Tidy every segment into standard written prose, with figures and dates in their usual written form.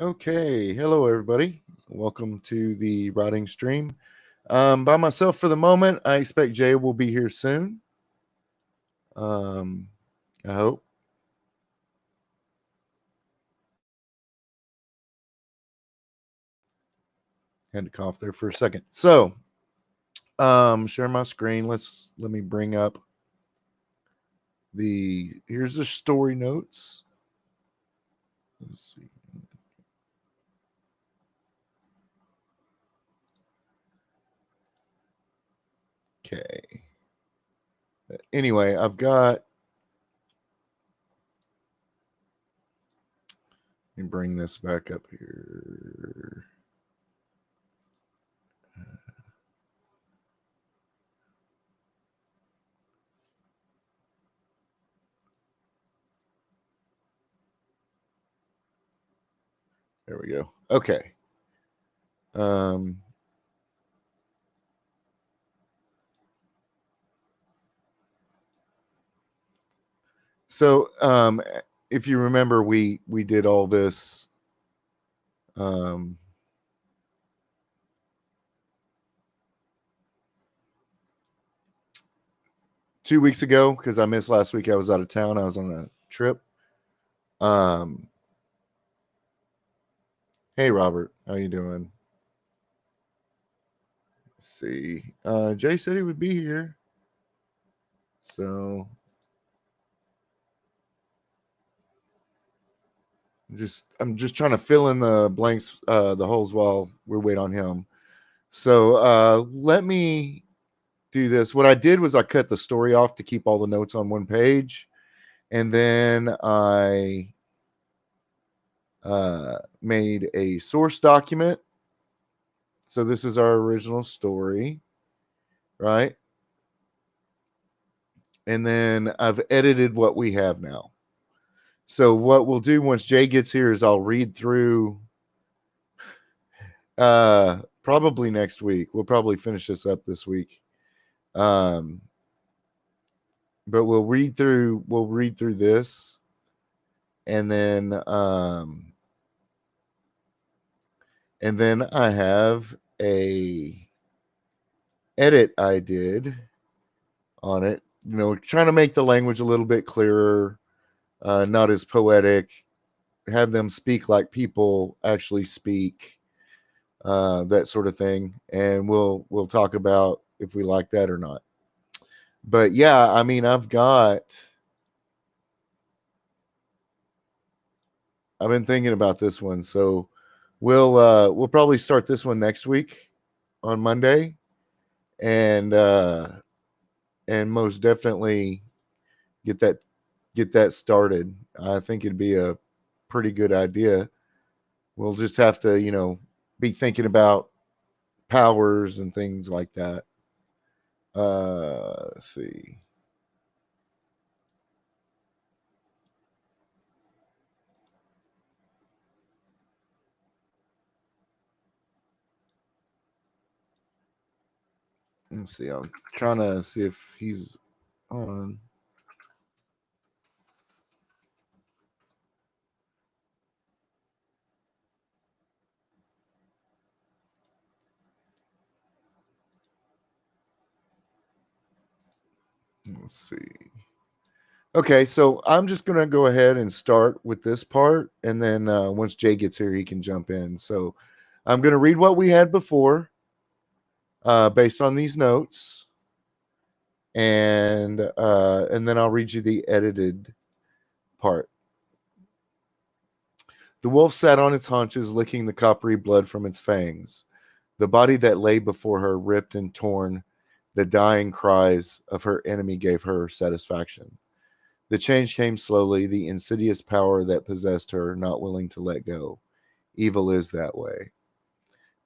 Okay, hello everybody. Welcome to the writing stream. By myself for the moment. I expect Jay will be here soon. Um, I hope. Had to cough there for a second. So, share my screen. Let me bring up here's the story notes. Let's see. Okay. Anyway, I've got. Let me bring this back up here. There we go. Okay. Um, So, if you remember, we did all this um, 2 weeks ago because I missed last week. I was out of town. I was on a trip. Um, hey, Robert, how you doing? Let's see. Jay said he would be here, so I'm just trying to fill in the blanks, the holes while we're waiting on him. So let me do this. What I did was I cut the story off to keep all the notes on one page, and then I made a source document. So this is our original story, right? And then I've edited what we have now. So what we'll do once Jay gets here is I'll read through probably next week. We'll probably finish this up this week. Um, but we'll read through this, and then I have a edit I did on it, trying to make the language a little bit clearer, not as poetic, have them speak like people actually speak, that sort of thing, and we'll talk about if we like that or not. But yeah, I mean, I've been thinking about this one, so we'll probably start this one next week on Monday, and most definitely get that get that started. I think it'd be a pretty good idea. We'll just have to, be thinking about powers and things like that. Let's see. Let's see. I'm trying to see if he's on. Let's see. Okay, so I'm just gonna go ahead and start with this part, and then once Jay gets here, he can jump in. So I'm gonna read what we had before, based on these notes, and then I'll read you the edited part. The wolf sat on its haunches, licking the coppery blood from its fangs. The body that lay before her, ripped and torn, the dying cries of her enemy gave her satisfaction. The change came slowly, the insidious power that possessed her, not willing to let go. Evil is that way.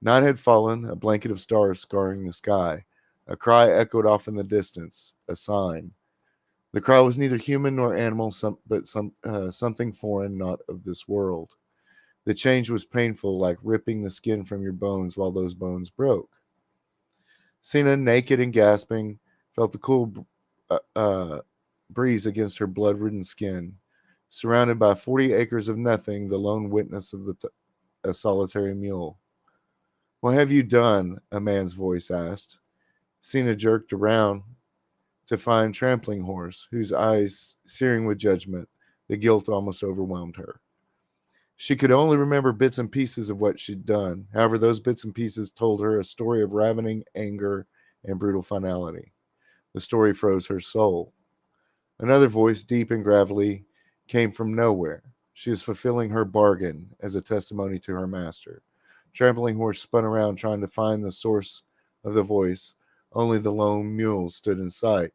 Night had fallen, a blanket of stars scarring the sky. A cry echoed off in the distance, a sign. The cry was neither human nor animal, but something foreign, not of this world. The change was painful, like ripping the skin from your bones while those bones broke. Sina, naked and gasping, felt the cool breeze against her blood-ridden skin. Surrounded by 40 acres of nothing, the lone witness of a solitary mule. What have you done? A man's voice asked. Sina jerked around to find Trampling Horse, whose eyes searing with judgment. The guilt almost overwhelmed her. She could only remember bits and pieces of what she'd done. However, those bits and pieces told her a story of ravening anger and brutal finality. The story froze her soul. Another voice, deep and gravelly, came from nowhere. She is fulfilling her bargain as a testimony to her master. Trampling Horse spun around trying to find the source of the voice. Only the lone mule stood in sight.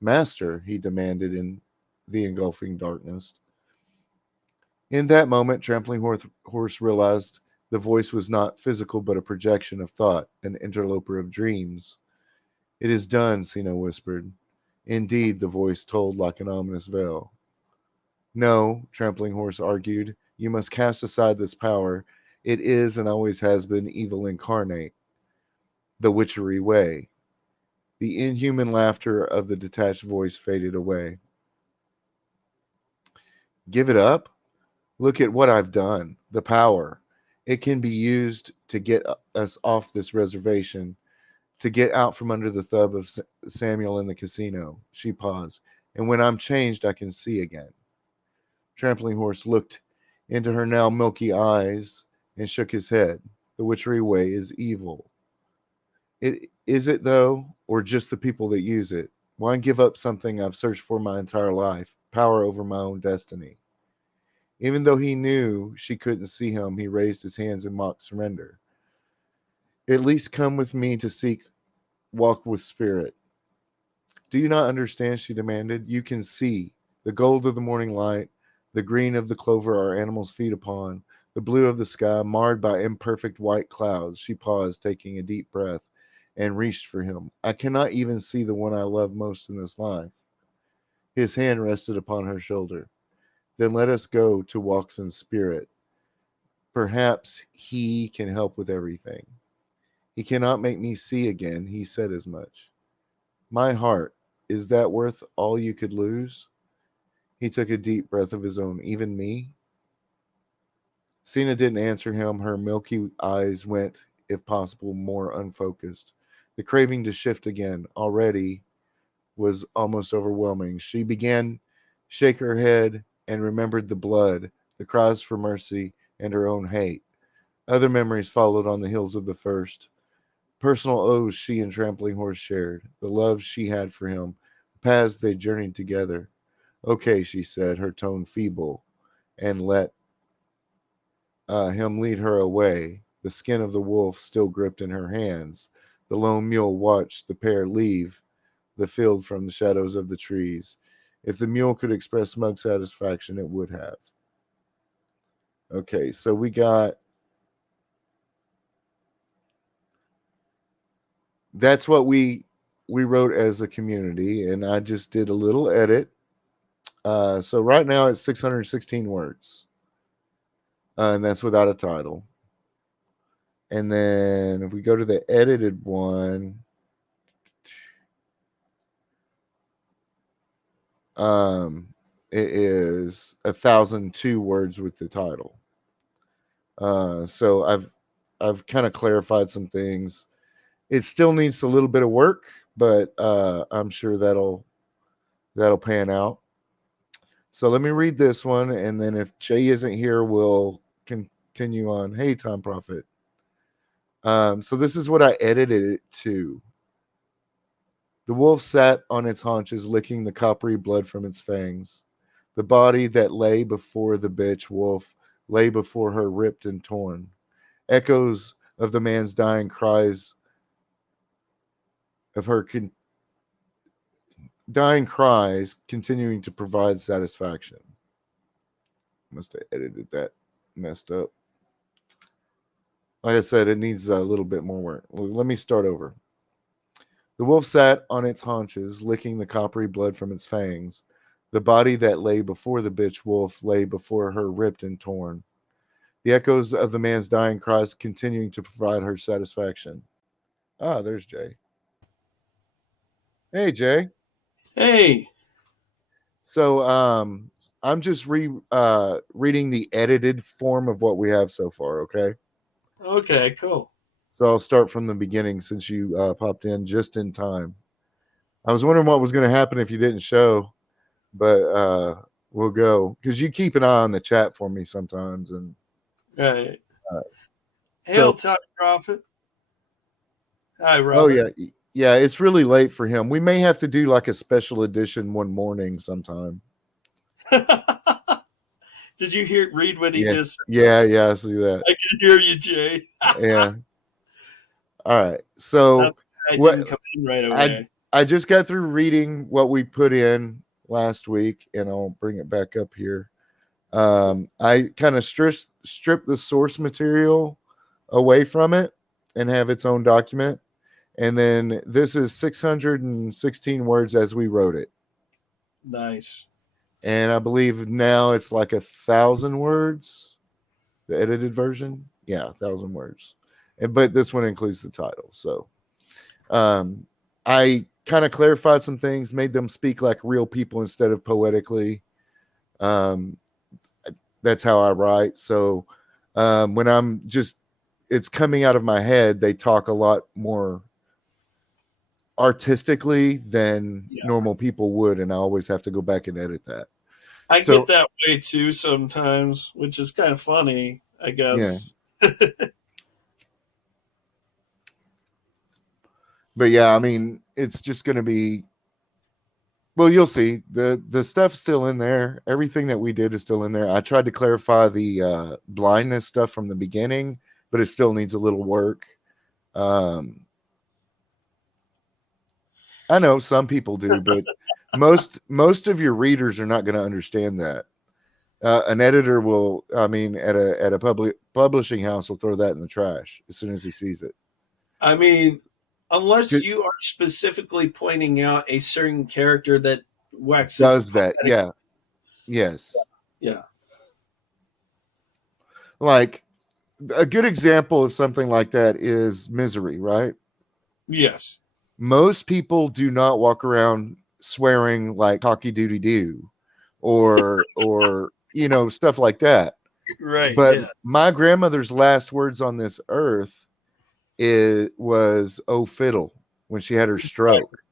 Master, he demanded in the engulfing darkness. In that moment, Horse realized the voice was not physical but a projection of thought, an interloper of dreams. It is done, Sino whispered. Indeed, the voice told like an ominous veil. No, Trampling Horse argued, you must cast aside this power. It is and always has been evil incarnate. The witchery way. The inhuman laughter of the detached voice faded away. Give it up? Look at what I've done. The power. It can be used to get us off this reservation, to get out from under the thumb of Samuel in the casino. She paused. And when I'm changed, I can see again. Trampling Horse looked into her now milky eyes and shook his head. The witchery way is evil. Is it though, or just the people that use it? Why give up something I've searched for my entire life? Power over my own destiny. Even though he knew she couldn't see him, he raised his hands in mock surrender. At least come with me to seek, walk with spirit. Do you not understand? She demanded. You can see the gold of the morning light, the green of the clover our animals feed upon, the blue of the sky marred by imperfect white clouds. She paused, taking a deep breath, and reached for him. I cannot even see the one I love most in this life. His hand rested upon her shoulder. Then let us go to walks in spirit. Perhaps he can help with everything. He cannot make me see again. He said as much. My heart, is that worth all you could lose? He took a deep breath of his own. Even me? Sina didn't answer him. Her milky eyes went, if possible, more unfocused. The craving to shift again already was almost overwhelming. She began shake her head and remembered the blood, the cries for mercy, and her own hate. Other memories followed on the heels of the first. Personal oaths she and Trampling Horse shared, the love she had for him, the paths they journeyed together. Okay, she said, her tone feeble, and let him lead her away. The skin of the wolf still gripped in her hands. The lone mule watched the pair leave the field from the shadows of the trees. If the mule could express smug satisfaction, it would have. Okay, so we got that's what we wrote as a community, and I just did a little edit. So right now it's 616 words, and that's without a title. And then if we go to the edited one, um, it is 1,002 words with the title. So I've kind of clarified some things. It still needs a little bit of work, but I'm sure that'll pan out. So let me read this one, and then if Jay isn't here, we'll continue on. Hey, Tom Prophet. So this is what I edited it to. The wolf sat on its haunches, licking the coppery blood from its fangs. The body that lay before the bitch wolf lay before her, ripped and torn. Echoes of the man's dying cries of her dying cries continuing to provide satisfaction. Must have edited that messed up. Like I said, it needs a little bit more work. Let me start over. The wolf sat on its haunches, licking the coppery blood from its fangs. The body that lay before the bitch wolf lay before her, ripped and torn. The echoes of the man's dying cries continuing to provide her satisfaction. Ah, there's Jay. Hey, Jay. Hey, So, I'm just reading the edited form of what we have so far. Okay. Okay, cool. So I'll start from the beginning since you popped in just in time. I was wondering what was going to happen if you didn't show, but we'll go because you keep an eye on the chat for me sometimes, and Right. uh, Hail, so Top Prophet. Hi, oh Robert. yeah, yeah, it's really late for him. We may have to do like a special edition one morning sometime. Did you read what he Yeah, just said? yeah, I see that. I can hear you, Jay. Yeah. All right. So That's why I what didn't come in right I away. I just got through reading what we put in last week, and I'll bring it back up here. I kind of strip the source material away from it and have its own document. And then this is 616 words as we wrote it. Nice. And I believe now it's like 1,000 words, the edited version. Yeah, 1,000 words. But this one includes the title. So um, I kind of clarified some things, made them speak like real people instead of poetically. Um, that's how I write. So when I'm just, it's coming out of my head, they talk a lot more artistically than Yeah. normal people would, and I always have to go back and edit that. I get So that way too sometimes, which is kind of funny, I yeah, guess. but yeah, I mean, it's just going to be. Well, you'll see the stuff's still in there. Everything that we did is still in there. I tried to clarify the blindness stuff from the beginning, but it still needs a little work. Um, I know some people do, but most of your readers are not going to understand that. An editor will, I mean, at a publishing house will throw that in the trash as soon as he sees it. I mean, unless It you are specifically pointing out a certain character that waxes does that? poetic. Yeah. Yes. Yeah. Like a good example of something like that is Misery, right? Yes. Most people do not walk around swearing like cocky doody doo or stuff like that. Right. But Yeah. my grandmother's last words on this earth it was "oh fiddle" when she had her Exactly. stroke.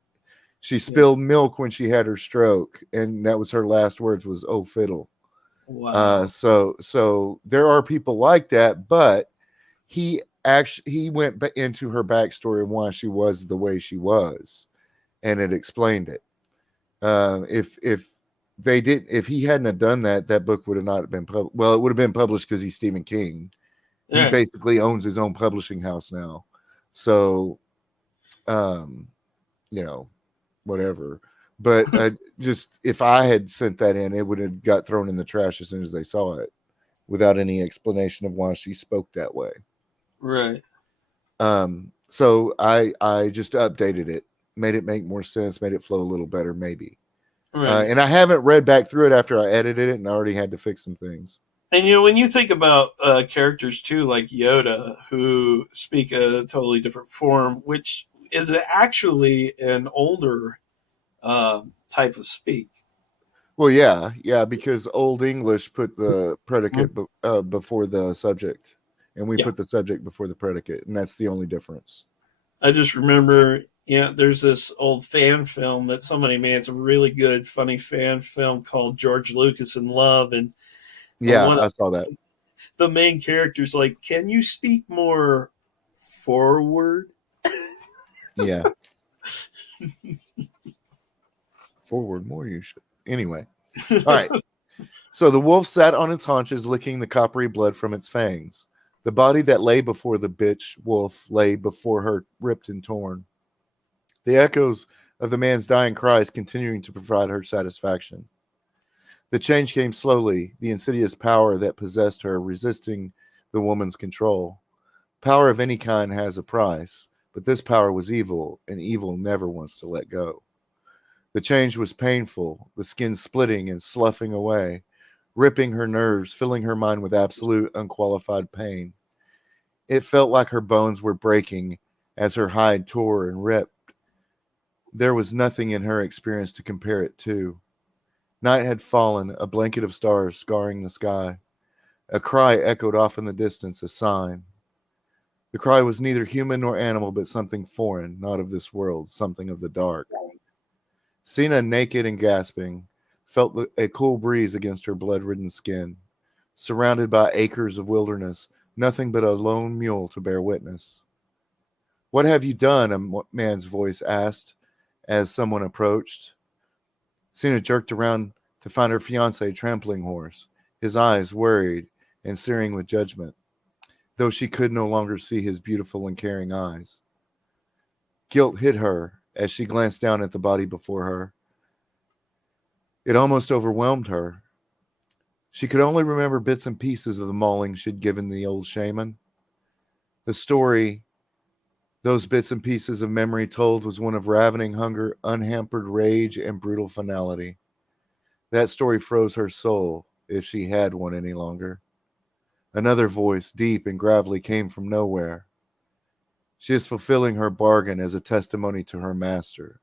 She Yeah. spilled milk when she had her stroke, and that was her last words was "oh fiddle." Wow. So there are people like that, but he went into her backstory and why she was the way she was, and it explained it. If he hadn't have done that, that book would have not been well, it would have been published because he's Stephen King. He Yeah. basically owns his own publishing house now. So, um, you know, whatever. But just if I had sent that in, it would have got thrown in the trash as soon as they saw it, without any explanation of why she spoke that way. Right. So I just updated it, made it make more sense, made it flow a little better, maybe. Right. And I haven't read back through it after I edited it, and I already had to fix some things. And when you think about characters too, like Yoda, who speak a totally different form, which is actually an older type of speak. Well, yeah, because Old English put the predicate Mhm. before the subject, and we Yeah, put the subject before the predicate, and that's the only difference. I just remember. There's this old fan film that somebody made. It's a really good, funny fan film called George Lucas in Love, and Yeah, one of I saw that. the main characters like, "Can you speak more forward?" Yeah, forward more you should. Anyway, all right. So the wolf sat on its haunches, licking the coppery blood from its fangs. The body that lay before the bitch wolf lay before her, ripped and torn. The echoes of the man's dying cries continuing to provide her satisfaction. The change came slowly, the insidious power that possessed her resisting the woman's control. Power of any kind has a price, but this power was evil, and evil never wants to let go. The change was painful, the skin splitting and sloughing away, ripping her nerves, filling her mind with absolute, unqualified pain. It felt like her bones were breaking as her hide tore and ripped. There was nothing in her experience to compare it to. Night had fallen, a blanket of stars scarring the sky. A cry echoed off in the distance, a sign. The cry was neither human nor animal, but something foreign, not of this world, something of the dark. Sina, naked and gasping, felt a cool breeze against her blood-ridden skin. Surrounded by acres of wilderness, nothing but a lone mule to bear witness. "What have you done?" a man's voice asked as someone approached. Sina jerked around to find her fiancé trampling horse, his eyes worried and searing with judgment, though she could no longer see his beautiful and caring eyes. Guilt hit her as she glanced down at the body before her. It almost overwhelmed her. She could only remember bits and pieces of the mauling she'd given the old shaman. The story those bits and pieces of memory told was one of ravening hunger, unhampered rage, and brutal finality. That story froze her soul, if she had one any longer. Another voice, deep and gravelly, came from nowhere. "She is fulfilling her bargain as a testimony to her master."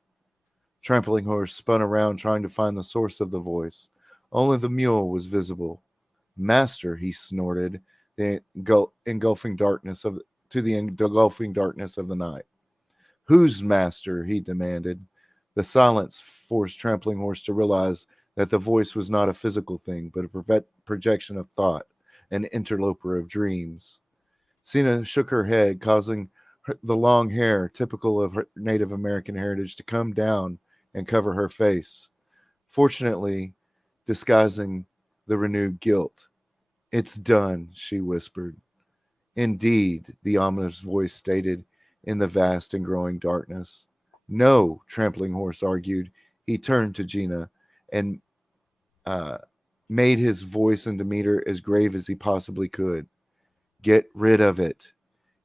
Trampling Horse spun around trying to find the source of the voice. Only the mule was visible. "Master," he snorted, the engulfing darkness of to the engulfing darkness of the night. "Whose master?" he demanded. The silence forced Trampling Horse to realize that the voice was not a physical thing, but a projection of thought, an interloper of dreams. Sina shook her head, causing the long hair, typical of her Native American heritage, to come down and cover her face, fortunately disguising the renewed guilt. "It's done," she whispered. "Indeed," the ominous voice stated in the vast and growing darkness. "No," Trampling Horse argued. He turned to Gina and uh, made his voice and demeanor as grave as he possibly could. "Get rid of it."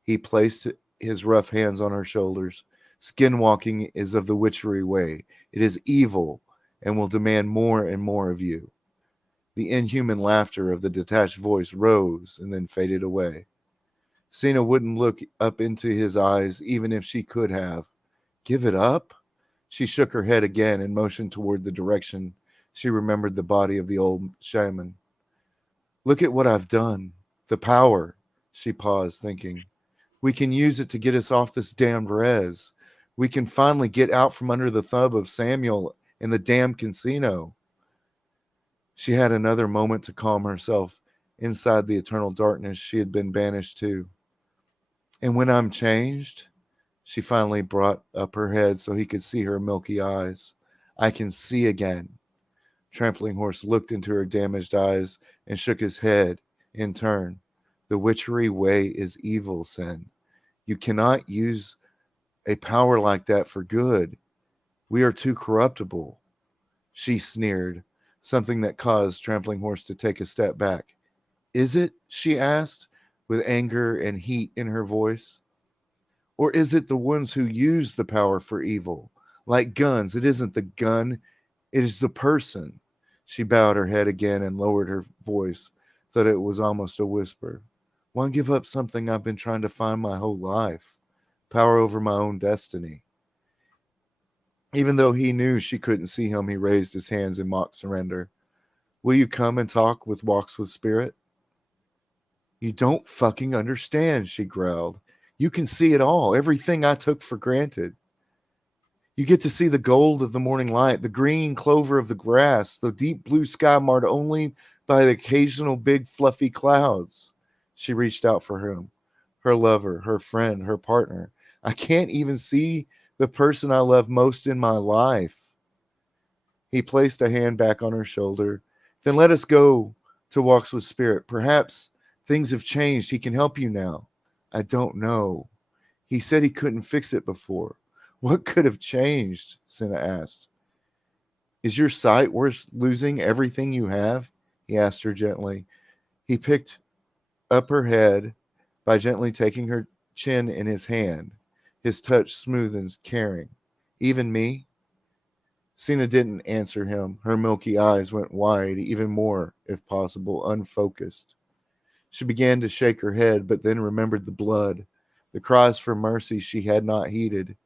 He placed his rough hands on her shoulders. "Skinwalking is of the witchery way. It is evil and will demand more and more of you." The inhuman laughter of the detached voice rose and then faded away. Sina wouldn't look up into his eyes even if she could have. "Give it up?" She shook her head again and motioned toward the direction she remembered the body of the old shaman. "Look at what I've done. The power." She paused, thinking. "We can use it to get us off this damned res. We can finally get out from under the thumb of Samuel in the damned casino." She had another moment to calm herself inside the eternal darkness she had been banished to. "And when I'm changed," she finally brought up her head so he could see her milky eyes, "I can see again." Trampling Horse looked into her damaged eyes and shook his head in turn. "The witchery way is evil, Sin. You cannot use a power like that for good. We are too corruptible." She sneered, something that caused Trampling Horse to take a step back. "Is it?" she asked, with anger and heat in her voice. "Or is it the ones who use the power for evil? Like guns, it isn't the gun, it is the person." She bowed her head again and lowered her voice, so that it was almost a whisper. "Why give up something I've been trying to find my whole life? Power over my own destiny." Even though he knew she couldn't see him, he raised his hands in mock surrender. "Will you come and talk with Walks with Spirit?" "You don't fucking understand," she growled. "You can see it all, everything I took for granted. You get to see the gold of the morning light, the green clover of the grass, the deep blue sky marred only by the occasional big fluffy clouds." She reached out for him, her lover, her friend, her partner. "I can't even see the person I love most in my life." He placed a hand back on her shoulder. "Then let us go to Walks with Spirit. Perhaps things have changed. He can help you now." "I don't know. He said he couldn't fix it before." "What could have changed?" Senna asked. "Is your sight worth losing everything you have?" he asked her gently. He picked up her head by gently taking her chin in his hand, his touch smooth and caring. "Even me?" Sina didn't answer him. Her milky eyes went wide, even more, if possible, unfocused. She began to shake her head, but then remembered the blood, the cries for mercy she had not heeded,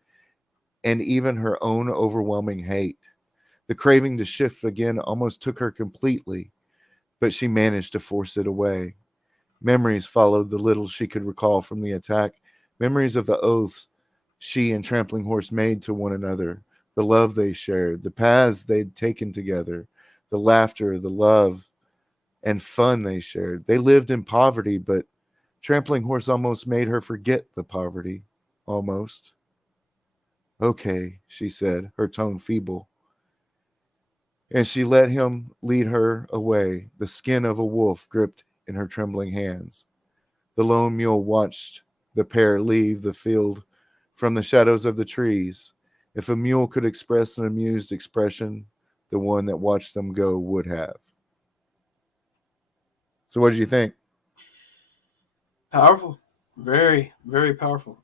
and even her own overwhelming hate. The craving to shift again almost took her completely, but she managed to force it away. Memories followed the little she could recall from the attack, memories of the oaths she and Trampling Horse made to one another, the love they shared, the paths they'd taken together, the laughter, the love, and fun they shared. They lived in poverty, but Trampling Horse almost made her forget the poverty. Almost. Okay, she said, her tone feeble. And she let him lead her away, the skin of a wolf gripped in her trembling hands. The lone mule watched the pair leave the field from the shadows of the trees. If a mule could express an amused expression, the one that watched them go would have. So what did you think? Powerful. Very, very powerful.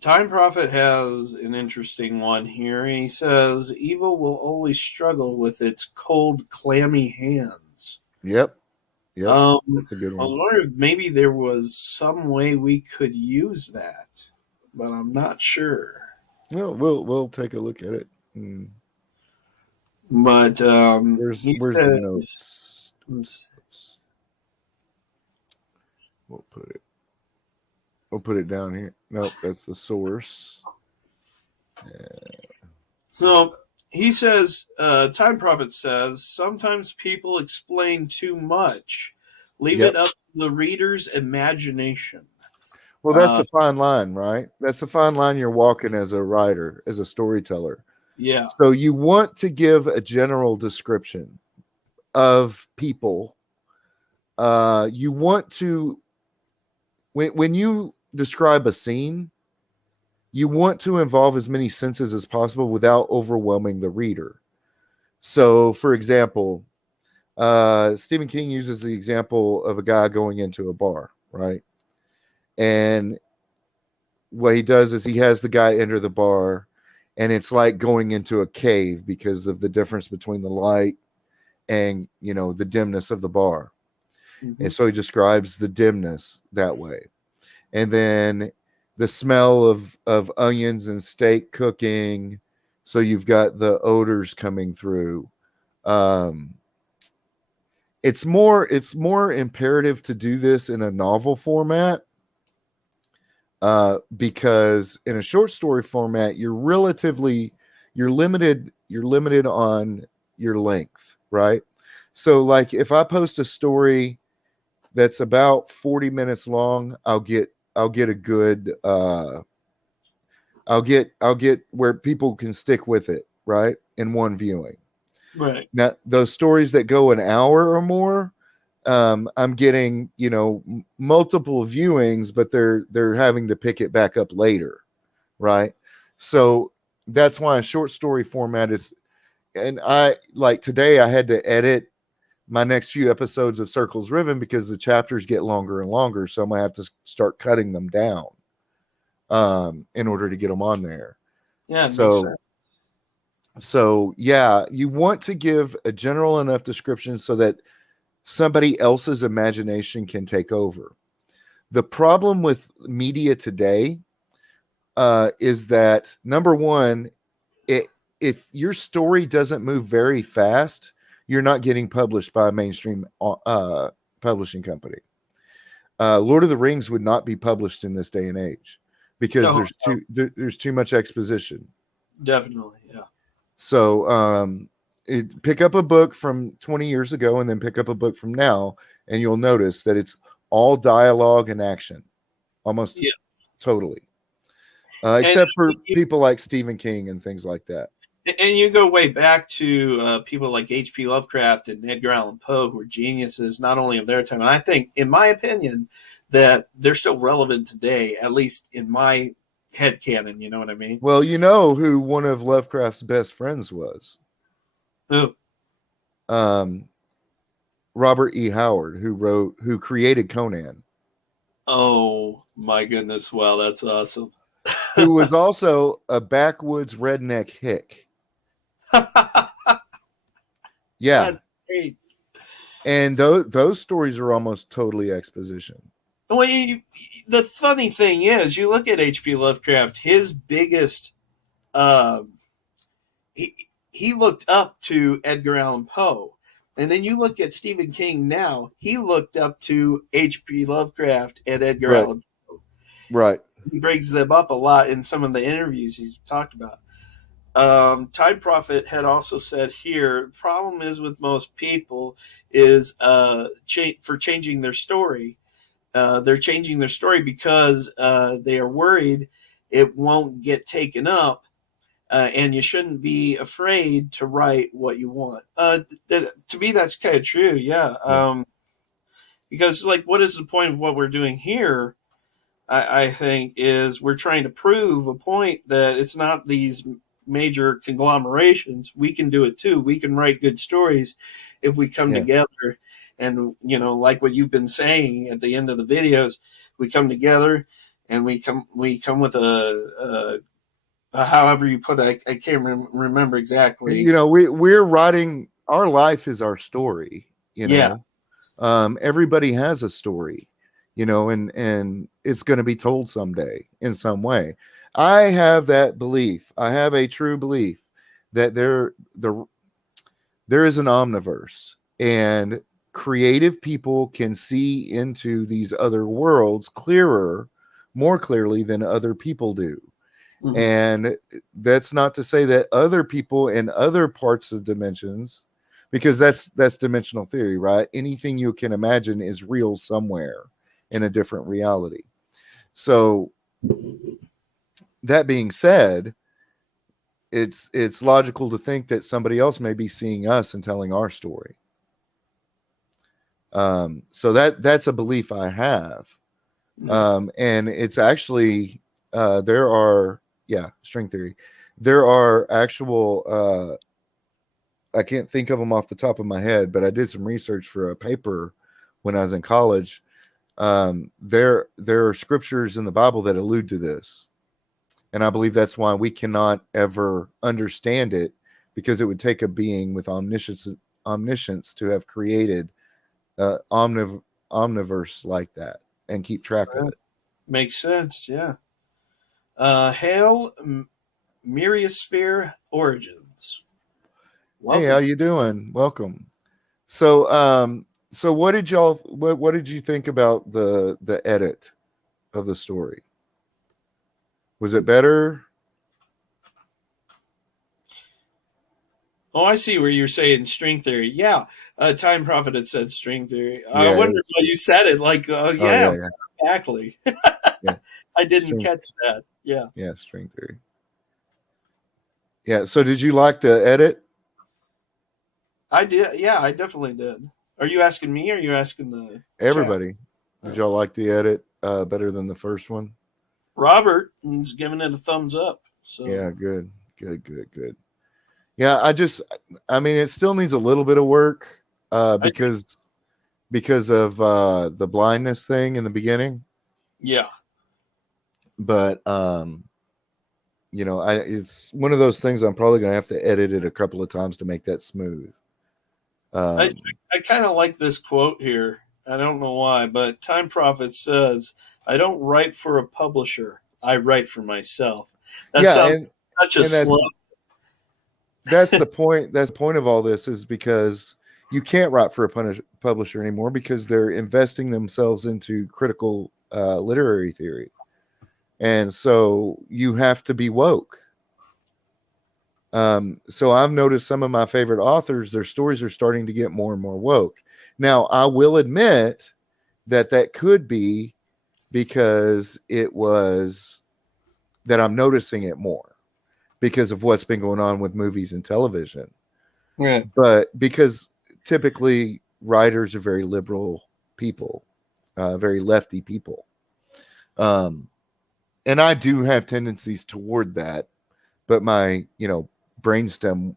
Time Prophet has an interesting one here. He says, evil will always struggle with its cold, clammy hands. Yep. Um, That's a good I one. wonder if maybe there was some way we could use that, but I'm not sure. No, we'll take a look at it. But he Where's the says, notes? We'll put it down here. Nope, that's the source. so he says, Time Prophet says, sometimes people explain too much. Leave Yep. it up to the reader's imagination. Well, that's the fine line, right? That's the fine line you're walking as a writer, as a storyteller. Yeah. So you want to give a general description of people. You want to, when you describe a scene, you want to involve as many senses as possible without overwhelming the reader. So, for example, Stephen King uses the example of a guy going into a bar, right? And what he does is he has the guy enter the bar, and it's like going into a cave because of the difference between the light and, the dimness of the bar. Mm-hmm. And so he describes the dimness that way. And then the smell of onions and steak cooking. So you've got the odors coming through. It's more imperative to do this in a novel format, because in a short story format, you're limited on your length, right? So like if I post a story that's about 40 minutes long, I'll get a good I'll get where people can stick with it, right? In one viewing. Right. Now, those stories that go an hour or more, I'm getting, multiple viewings, but they're having to pick it back up later, right? So that's why a short story format is, and I like today I had to edit my next few episodes of Circles Riven because the chapters get longer and longer, so I'm gonna have to start cutting them down, in order to get them on there. Yeah, it makes sense. So yeah, you want to give a general enough description so that somebody else's imagination can take over. The problem with media today is that, number one, if your story doesn't move very fast, you're not getting published by a mainstream publishing company. Lord of the Rings would not be published in this day and age because there's too much exposition. Definitely, yeah. So pick up a book from 20 years ago and then pick up a book from now, and you'll notice that it's all dialogue and action, almost totally, except for people like Stephen King and things like that. And you go way back to people like H.P. Lovecraft and Edgar Allan Poe, who were geniuses not only of their time, and I think, in my opinion, that they're still relevant today, at least in my headcanon, you know what I mean? Well, you know who one of Lovecraft's best friends was? Who? Robert E. Howard, who created Conan. Oh my goodness! Wow, that's awesome. Who was also a backwoods redneck hick. Yeah, that's great. And those stories are almost totally exposition. Well, the funny thing is, you look at H.P. Lovecraft. His biggest, he looked up to Edgar Allan Poe. And then you look at Stephen King now, he looked up to H.P. Lovecraft and Edgar Right. Allan. Right. He brings them up a lot in some of the interviews he's talked about. Time Prophet had also said here, the problem is with most people is for changing their story. They're changing their story because they are worried it won't get taken up, and you shouldn't be afraid to write what you want. To me, that's kind of true, yeah. Yeah. Because, like, what is the point of what we're doing here? I think is we're trying to prove a point that it's not these major conglomerations. We can do it too. We can write good stories if we come Yeah. together. And like what you've been saying at the end of the videos, we come together and we come with a however you put it. I can't remember exactly. We're writing, our life is our story. Yeah. Everybody has a story, and it's going to be told someday in some way. I have that belief. I have a true belief that there is an omniverse, and creative people can see into these other worlds more clearly than other people do. Mhm. And that's not to say that other people in other parts of dimensions, because that's dimensional theory, right? Anything you can imagine is real somewhere in a different reality. So that being said, it's logical to think that somebody else may be seeing us and telling our story. So that's a belief I have. And it's actually there are string theory. There are actual I can't think of them off the top of my head, but I did some research for a paper when I was in college. There are scriptures in the Bible that allude to this. And I believe that's why we cannot ever understand it, because it would take a being with omniscience to have created omniverse like that and keep track of it. Makes sense, yeah. Hail Myriasphere Origins. Hey, how you doing? Welcome. So, what did you think about the edit of the story? Was it better? Oh, I see where you're saying string theory. Yeah, Time Prophet had said string theory. I Yeah. wonder why you said it like, yeah, exactly. Yeah. I didn't catch that. Yeah. Yeah, string theory. Yeah. So, did you like the edit? I did. Yeah, I definitely did. Are you asking me? Or are you asking the everybody? Chat? Did y'all like the edit better than the first one? Robert is giving it a thumbs up. So yeah, good. Yeah, I mean, it still needs a little bit of work because of the blindness thing in the beginning. Yeah. But it's one of those things I'm probably going to have to edit it a couple of times to make that smooth. I kind of like this quote here. I don't know why, but Time Prophet says, "I don't write for a publisher. I write for myself." That sounds such a slogan. That's the point. That's the point of all this, is because you can't write for a publisher anymore, because they're investing themselves into critical literary theory. And so you have to be woke. So I've noticed some of my favorite authors, their stories are starting to get more and more woke. Now, I will admit that could be because it was that I'm noticing it more because of what's been going on with movies and television. Right. But because typically writers are very liberal people, very lefty people. And I do have tendencies toward that, but my, brainstem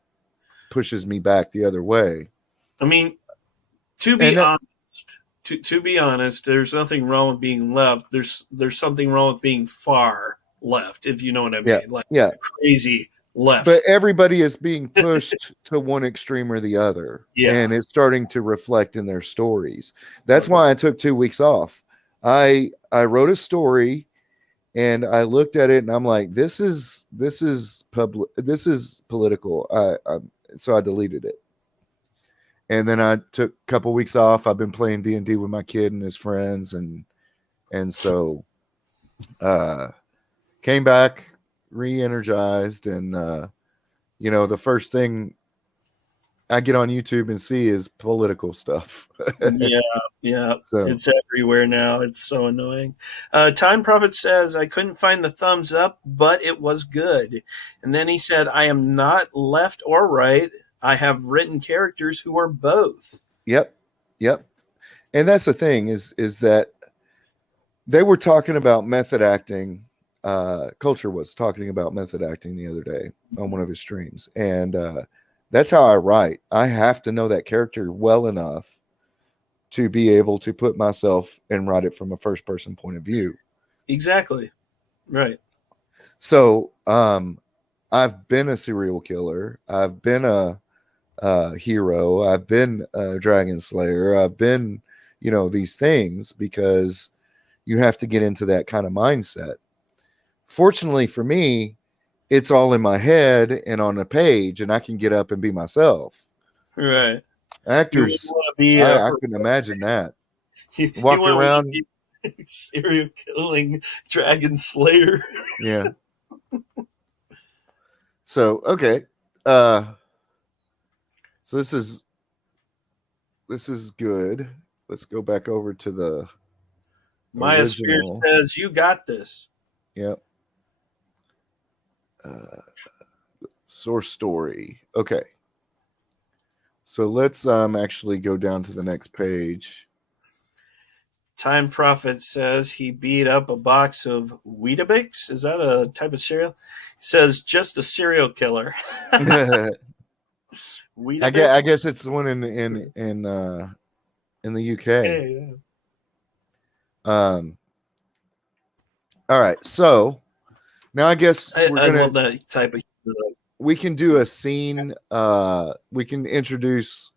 pushes me back the other way. I mean, to be honest, there's nothing wrong with being left. There's something wrong with being far left, if you know what I mean. Crazy left. But everybody is being pushed to one extreme or the other. Yeah. And it's starting to reflect in their stories. That's why I took 2 weeks off. I wrote a story, And I looked at it and I'm like, this is political. So I deleted it. And then I took a couple weeks off. I've been playing D&D with my kid and his friends, and so uh, came back re-energized, and the first thing I get on YouTube and see is political stuff. Yeah, yeah. So, It's everywhere now. It's so annoying. Time Prophet says, I couldn't find the thumbs up, but it was good. And then he said, I am not left or right. I have written characters who are both. yep, yep. And that's the thing is that they were talking about method acting. Culture was talking about method acting the other day on one of his streams, and that's how I write. I have to know that character well enough to be able to put myself and write it from a first person point of view. Exactly. Right. So I've been a serial killer. I've been a hero. I've been a dragon slayer. I've been, these things because you have to get into that kind of mindset. Fortunately for me, it's all in my head and on a page, and I can get up and be myself. Right. You wouldn't Actors, want to be I couldn't imagine that. you Walking wouldn't want around, to be serial killing dragon slayer. yeah. So okay, uh, so this is good. Let's go back over to the Maya Spears original. says, you got this. Yep. Uh, source story. Okay. So let's actually go down to the next page. Time Prophet says he beat up a box of Weetabix. Is that a type of cereal? He says just a serial killer. I Weetabix. guess it's the one in the UK. Okay, yeah. All right. So now I guess I love that type of. we can do a scene. We can introduce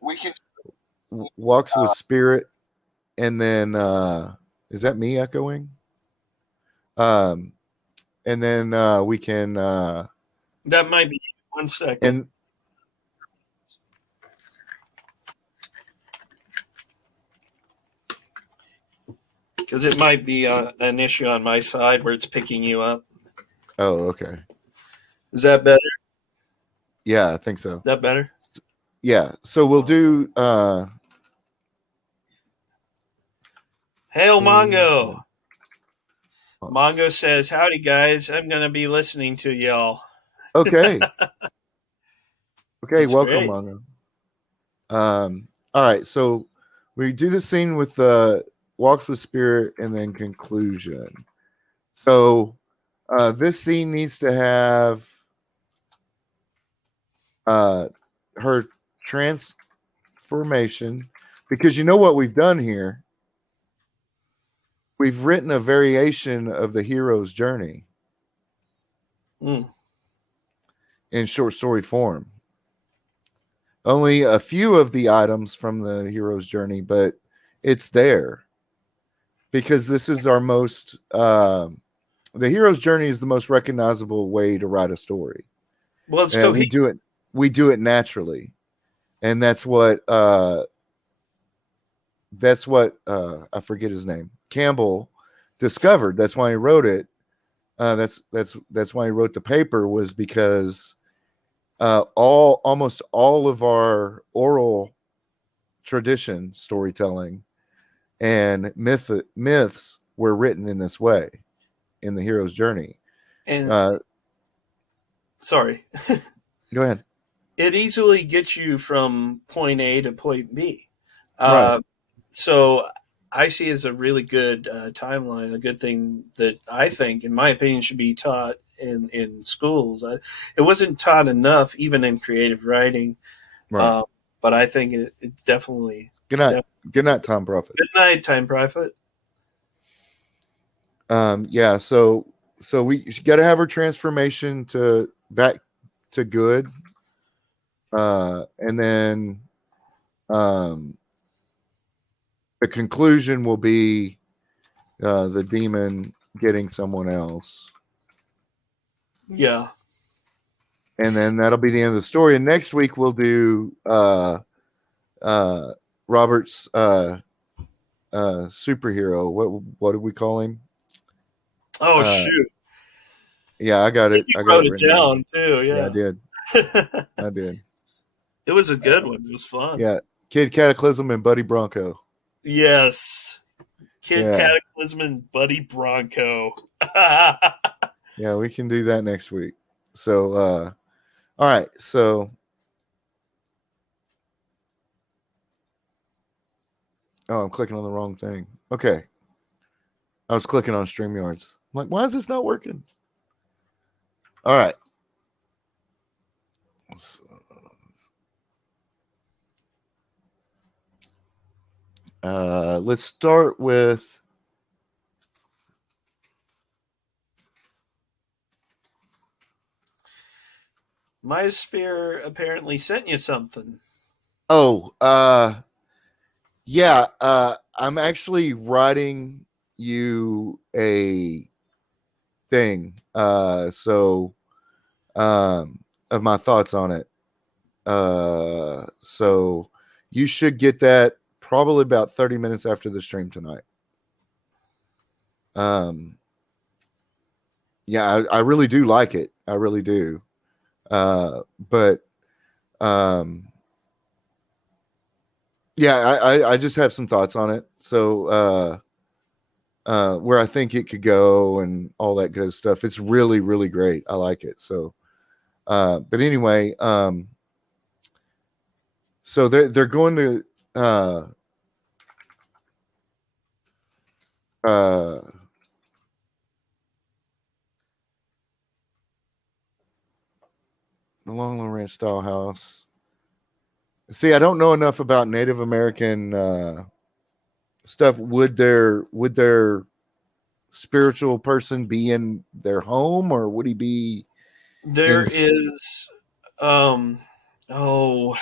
Walks with Spirit, and then is that me echoing? Um, and then we can That might be 1 second. and Because it might be an issue on my side where it's picking you up. oh, okay. Is that better? Yeah, I think so. Is that better? Yeah. So we'll do Hail Mongo. Mongo says, howdy guys, I'm going to be listening to y'all. Okay. Okay, That's welcome, great. Mongo. All right, so we do the scene with Walks with Spirit and then conclusion. So this scene needs to have her transformation, because you know what we've done here? We've written a variation of the hero's journey in short story form. Only a few of the items from the hero's journey, but it's there because this is our most the hero's journey is the most recognizable way to write a story. Well, let's And go. we do it naturally, and that's what I forget his name, Campbell, discovered. That's why he wrote it. That's why he wrote the paper, was because almost all of our oral tradition storytelling and myths were written in this way in the hero's journey. And sorry, go ahead. It easily gets you from point A to point B. Right. So I see as a really good timeline, a good thing that I think, in my opinion, should be taught in schools. It wasn't taught enough, even in creative writing. Right. But I think it's definitely. Good night. Good night, Tom Prophet. Good night, Time Prophet. Yeah. So we got to have her transformation to back to good, and then the conclusion will be the demon getting someone else. Yeah. And then that'll be the end of the story. And next week we'll do uh, Robert's superhero. What did we call him? Oh Uh, shoot! yeah, I got I think it. you I got wrote it it written down. down too. Yeah, I Yeah. did. I did. It was a good one. It was fun. Yeah, Kid Cataclysm and Buddy Bronco. Yes. Kid Yeah, Cataclysm and Buddy Bronco. yeah, we can do that next week. So, all right. So, oh, I'm clicking on the wrong thing. Okay, I was clicking on StreamYards. I'm like, why is this not working? All right. So, let's start with. My sphere apparently sent you something. Oh, yeah. I'm actually writing you a thing. Of my thoughts on it. So you should get that probably about 30 minutes after the stream tonight. Um, yeah, I really do like it. I really do. But um, yeah, I just have some thoughts on it. So where I think it could go and all that good stuff. It's really, really great. I like it. So, but anyway, so they're going to uh, the Long Ranch style house. See, I don't know enough about Native American stuff. Would their spiritual person be in their home, or would he be in? There is um oh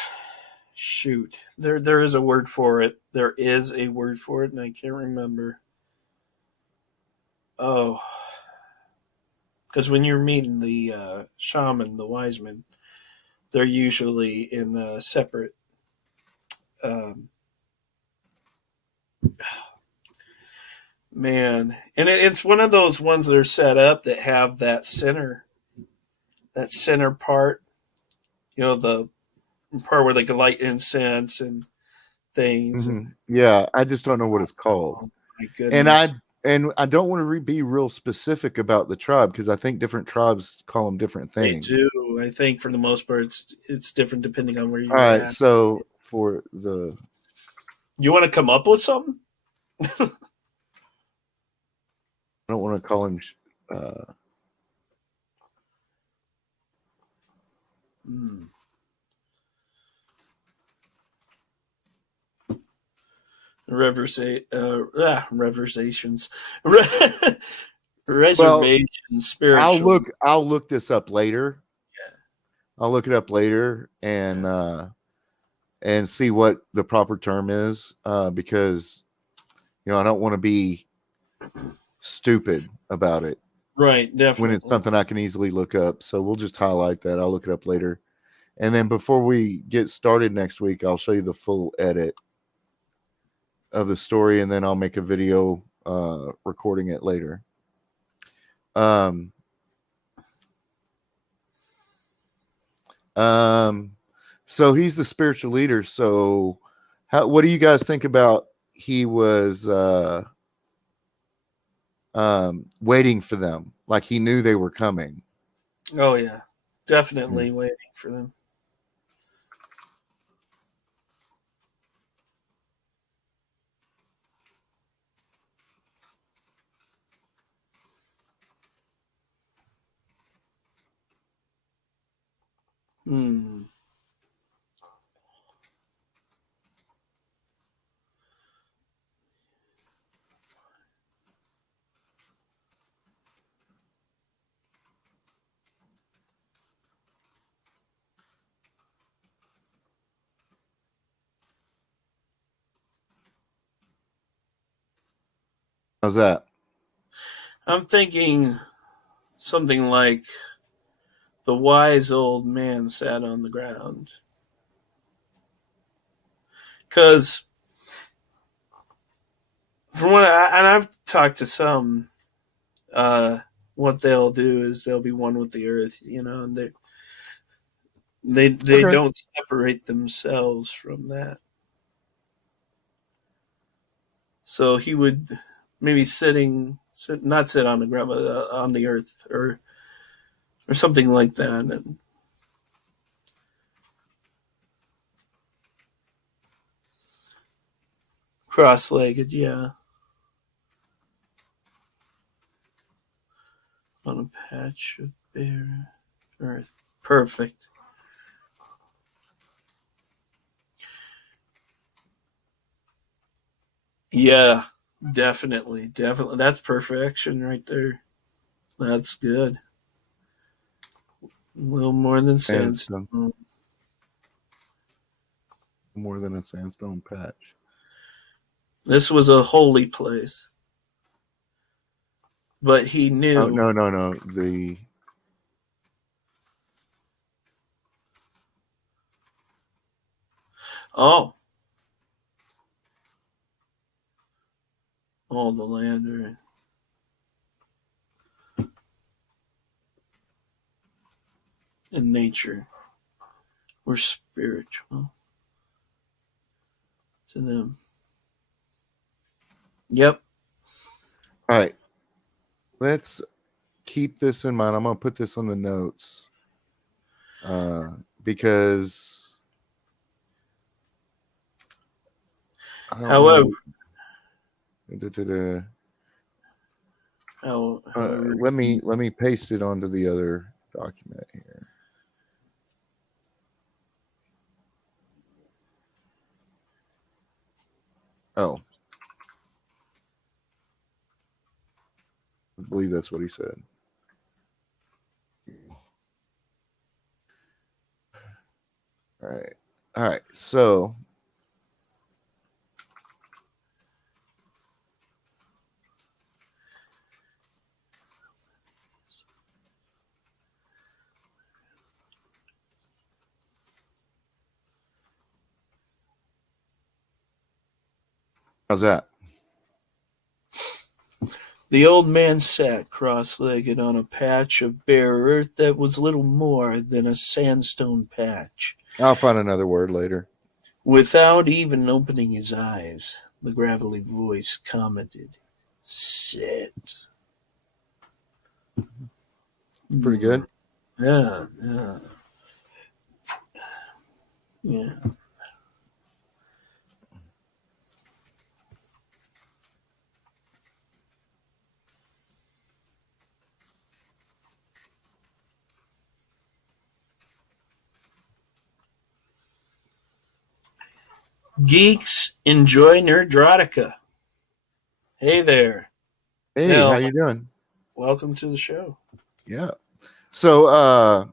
shoot. There is a word for it. There is a word for it and I can't remember. Oh, because when you're meeting the shaman, the wise men, they're usually in separate. Um, Man, and it's one of those ones that are set up that have that center part. You know, the part where they can light incense and things. And Yeah, I just don't know what it's called, oh my and I goodness, and I don't want to be real specific about the tribe because I think different tribes call them different they things. do. I think for the most part, it's different depending on where All you're right, at. so for the You want to come up with something? I don't want to call him uh, Hmm. Reversations, well, reservations, spiritual. I'll look this up later. Yeah. I'll look it up later and see what the proper term is because I don't want to be stupid about it Right, when it's definitely. something I can easily look up. So we'll just highlight that. I'll look it up later. And then before we get started next week, I'll show you the full edit of the story, and then I'll make a video recording it later. Um, um, so he's the spiritual leader. So, what do you guys think about he was waiting for them, like he knew they were coming? Oh yeah, Hmm. definitely waiting for them. Hmm. How's that? I'm thinking something like the wise old man sat on the ground. Because from and I've talked to some, what they'll do is they'll be one with the earth, and they Okay. don't separate themselves from that. So he would maybe not sit on the ground, but on the earth, or something like that, and cross-legged, yeah, on a patch of bare earth. Perfect. Yeah, definitely, definitely. That's perfection right there. That's good. A little more than Sandstone, sandstone. more than a sandstone patch. This was a holy place, but he Oh knew. no, no, no. The Oh, all the land and nature were spiritual to them. Yep. all right. Let's keep this in mind. I'm gonna put this on the notes because I don't However, know. Da-da-da. however, Let me paste it onto the other document here. Oh, I believe that's what he said. All right. All right. So how's that? the old man sat cross-legged on a patch of bare earth that was little more than a sandstone patch. I'll find another word later. Without even opening his eyes, the gravelly voice commented, "Sit." Pretty good. Yeah, yeah, yeah. Geeks enjoy Nerdrotica. Hey there. Hey, how Hell, you doing? welcome to the show. Yeah. So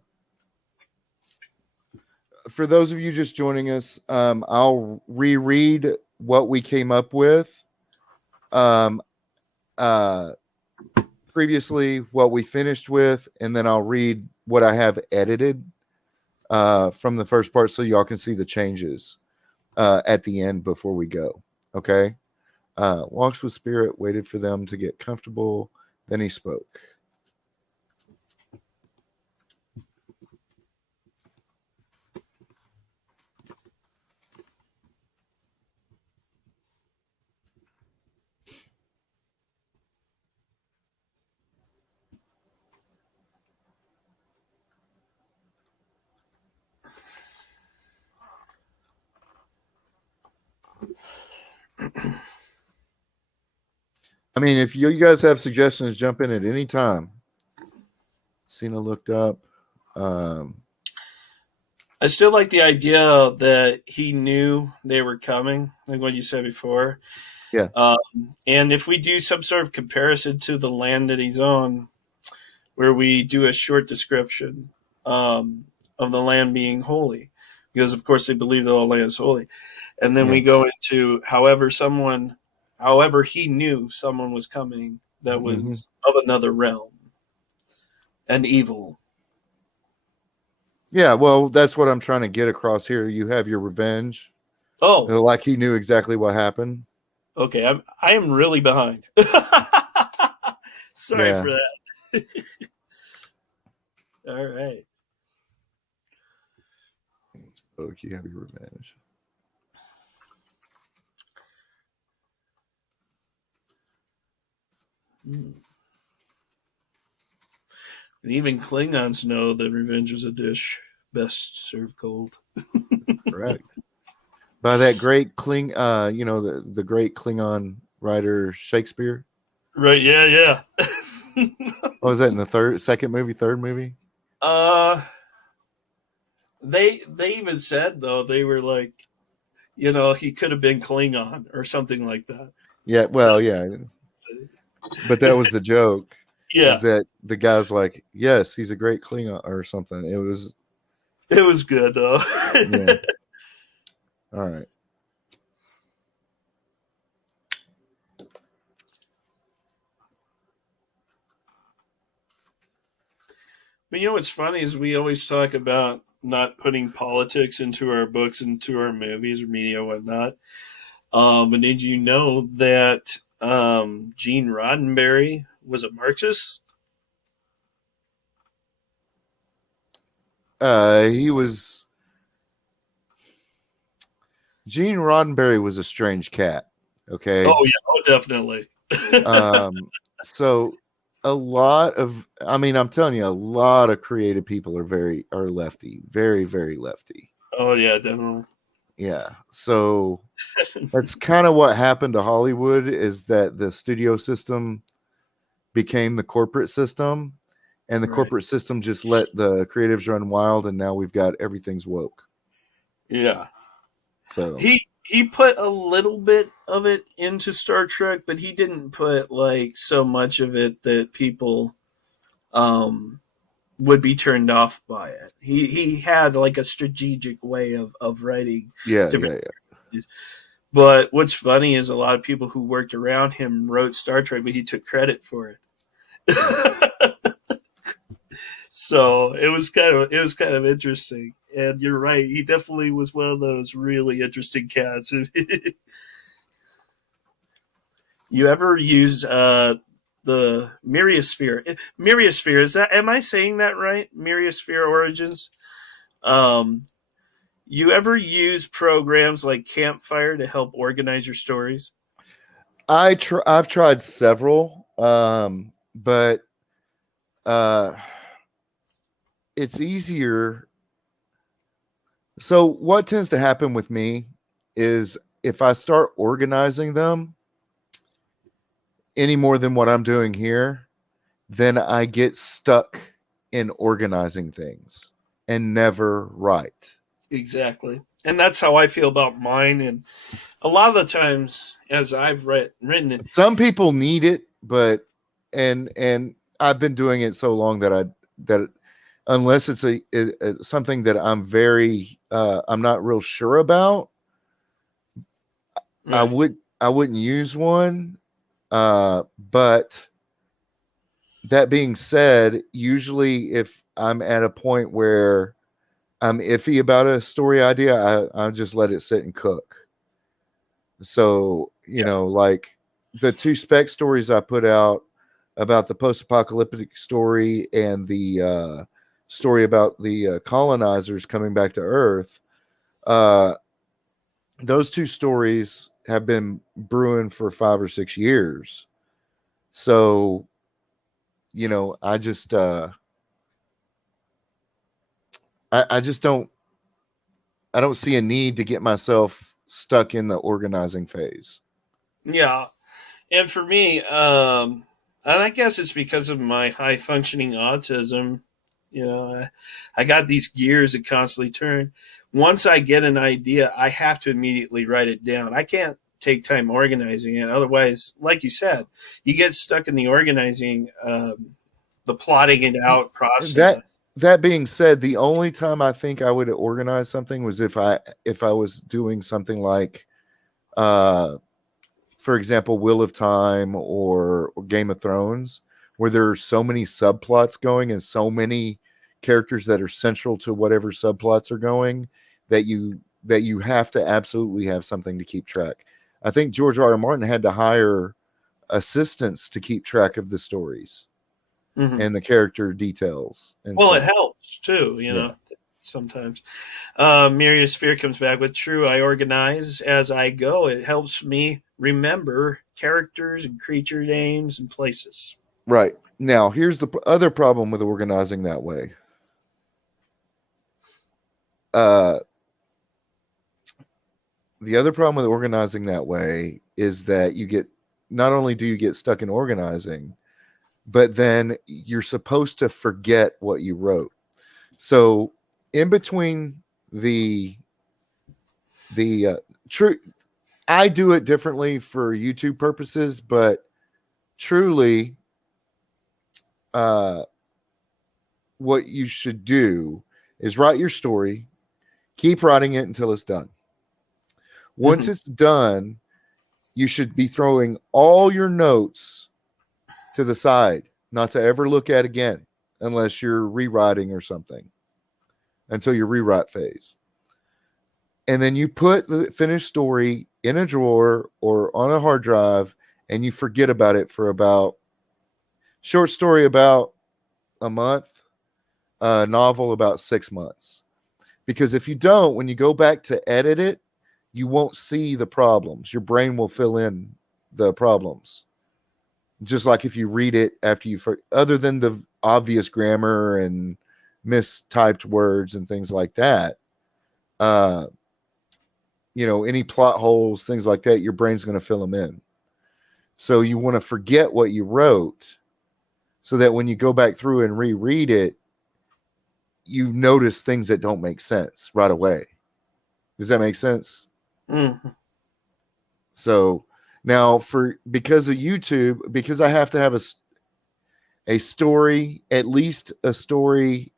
for those of you just joining us, I'll reread what we came up with. Um, uh, Previously, what we finished with, and then I'll read what I have edited from the first part so y'all can see the changes at the end before we go. Okay? Walks with Spirit, waited for them to get comfortable, then he spoke. I mean, if you guys have suggestions, jump in at any time. Cena looked up. Um, I still like the idea that he knew they were coming, like what you said before. yeah. And if we do some sort of comparison to the land that he's on, where we do a short description of the land being holy, because of course they believe the whole land is holy, and then Yeah. we go into however he knew someone was coming that hmm was of another realm and evil. Yeah, well, that's what I'm trying to get across here. You have your revenge. Oh, Like he knew exactly what happened. okay. I am really behind. Sorry Yeah. for that. All right. Oh, you have your revenge. Hmm. And even Klingons know that revenge is a dish best served cold. Correct. By that great the great Klingon writer Shakespeare. Right? Yeah, yeah. What was that in the third movie? uh, they even said though they were like, he could have been Klingon or something like that. Yeah, well, yeah, but that was the joke. Yeah, Is that the guy's like, yes, he's a great Klingon or something? It was, it was good though. yeah. All right. But what's funny is we always talk about not putting politics into our books, into our movies or media, whatnot. And did you know that Gene Roddenberry was a Marxist? He was Gene Roddenberry was a strange cat. Okay. Oh yeah, oh definitely. So a lot of, I mean, I'm telling you, a lot of creative people are lefty, very, very lefty. Oh yeah, definitely. Yeah. So that's kind of what happened to Hollywood, is that the studio system became the corporate system, and the Right. corporate system just let the creatives run wild, and now we've got everything's woke. Yeah. So He put a little bit of it into Star Trek, but he didn't put like so much of it that people um would be turned off by it. He had like a strategic way of writing yeah, different yeah, yeah. things. But what's funny is a lot of people who worked around him wrote Star Trek, but he took credit for it. So it was kind of interesting. And you're right, he definitely was one of those really interesting cats. You ever use the Myriosphere? Myriosphere, is that, am I saying that right? Myriosphere Origins. Um, you ever use programs like Campfire to help organize your stories? I've tried several, but uh, it's easier. So what tends to happen with me is if I start organizing them any more than what I'm doing here, then I get stuck in organizing things and never write. Exactly. And that's how I feel about mine. And a lot of the times, as I've written it, Some people need it, but and I've been doing it so long that unless it's something that I'm not real sure about, right? I wouldn't use one. But that being said, usually if I'm at a point where I'm iffy about a story idea, I just let it sit and cook. So, Yeah. like the two spec stories I put out about the post-apocalyptic story and the story about the colonizers coming back to Earth, uh, those two stories have been brewing for 5 or 6 years. So, I just I just I don't see a need to get myself stuck in the organizing phase. Yeah. And for me, and I guess it's because of my high functioning autism, I got these gears that constantly turn. Once I get an idea, I have to immediately write it down. I can't take time organizing it. Otherwise, like you said, you get stuck in the organizing, the plotting it out process. That being said, the only time I think I would organize something was if I was doing something like for example, Wheel of Time or Game of Thrones, where there are so many subplots going and so many characters that are central to whatever subplots are going that you have to absolutely have something to keep track. I think George R. R. Martin had to hire assistants to keep track of the stories Mm-hmm. and the character details and Well, it stuff. helps too, Yeah. sometimes. Myriad Sphere comes back with true. I organize as I go. It helps me remember characters and creature names and places. Right. Now, here's the other problem with organizing that way. Uh, the other problem with organizing that way is that you get, not only do you get stuck in organizing, but then you're supposed to forget what you wrote. So in between the true, I do it differently for YouTube purposes, but truly, uh, what you should do is write your story, keep writing it until it's done. Once Mm-hmm. it's done, you should be throwing all your notes to the side, not to ever look at again, unless you're rewriting or something, until your rewrite phase. And then you put the finished story in a drawer or on a hard drive, and you forget about it for about, short story about a month, a novel about 6 months. Because if you don't, when you go back to edit it, you won't see the problems. Your brain will fill in the problems. Just like if you read it after you, other than the obvious grammar and mistyped words and things like that, uh, any plot holes, things like that, your brain's going to fill them in. So you want to forget what you wrote so that when you go back through and reread it, you notice things that don't make sense right away. Does that make sense? Mm-hmm. So now because of YouTube, because I have to have a story, at least a story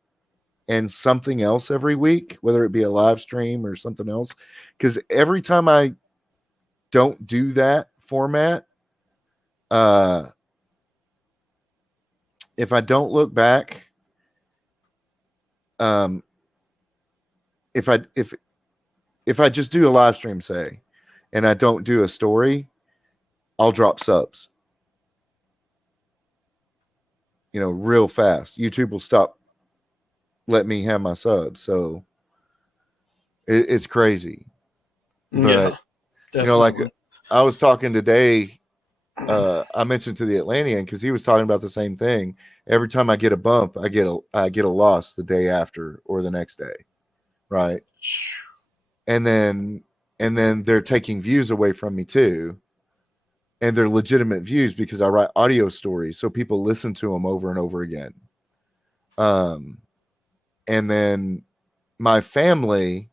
and something else every week, whether it be a live stream or something else. Because every time I don't do that format, if I don't look back, um, if I just do a live stream, say, and I don't do a story, I'll drop subs. Real fast. YouTube will stop, let me have my subs. So it's crazy. But Yeah, like definitely. I was talking today, I mentioned to the Atlantean because he was talking about the same thing. Every time I get a bump, I get a loss the day after or the next day, right? And then they're taking views away from me too, and they're legitimate views because I write audio stories, so people listen to them over and over again. And then my family,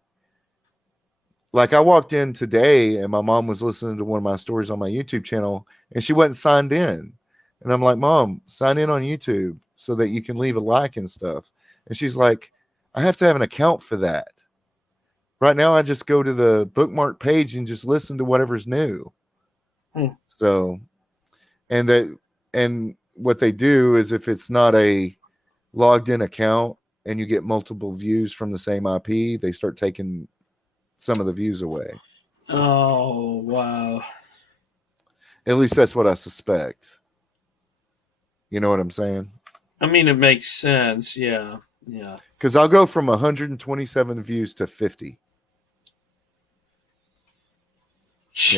like I walked in today and my mom was listening to one of my stories on my YouTube channel and she wasn't signed in. And I'm like, Mom, sign in on YouTube so that you can leave a like and stuff. And she's like, I have to have an account for that. Right now, I just go to the bookmark page and just listen to whatever's new. Hmm. So, and what they do is if it's not a logged in account and you get multiple views from the same IP, they start taking some of the views away. Oh, wow. At least that's what I suspect. You know what I'm saying? I mean, it makes sense. Yeah. Yeah. Because I'll go from 127 views to 50.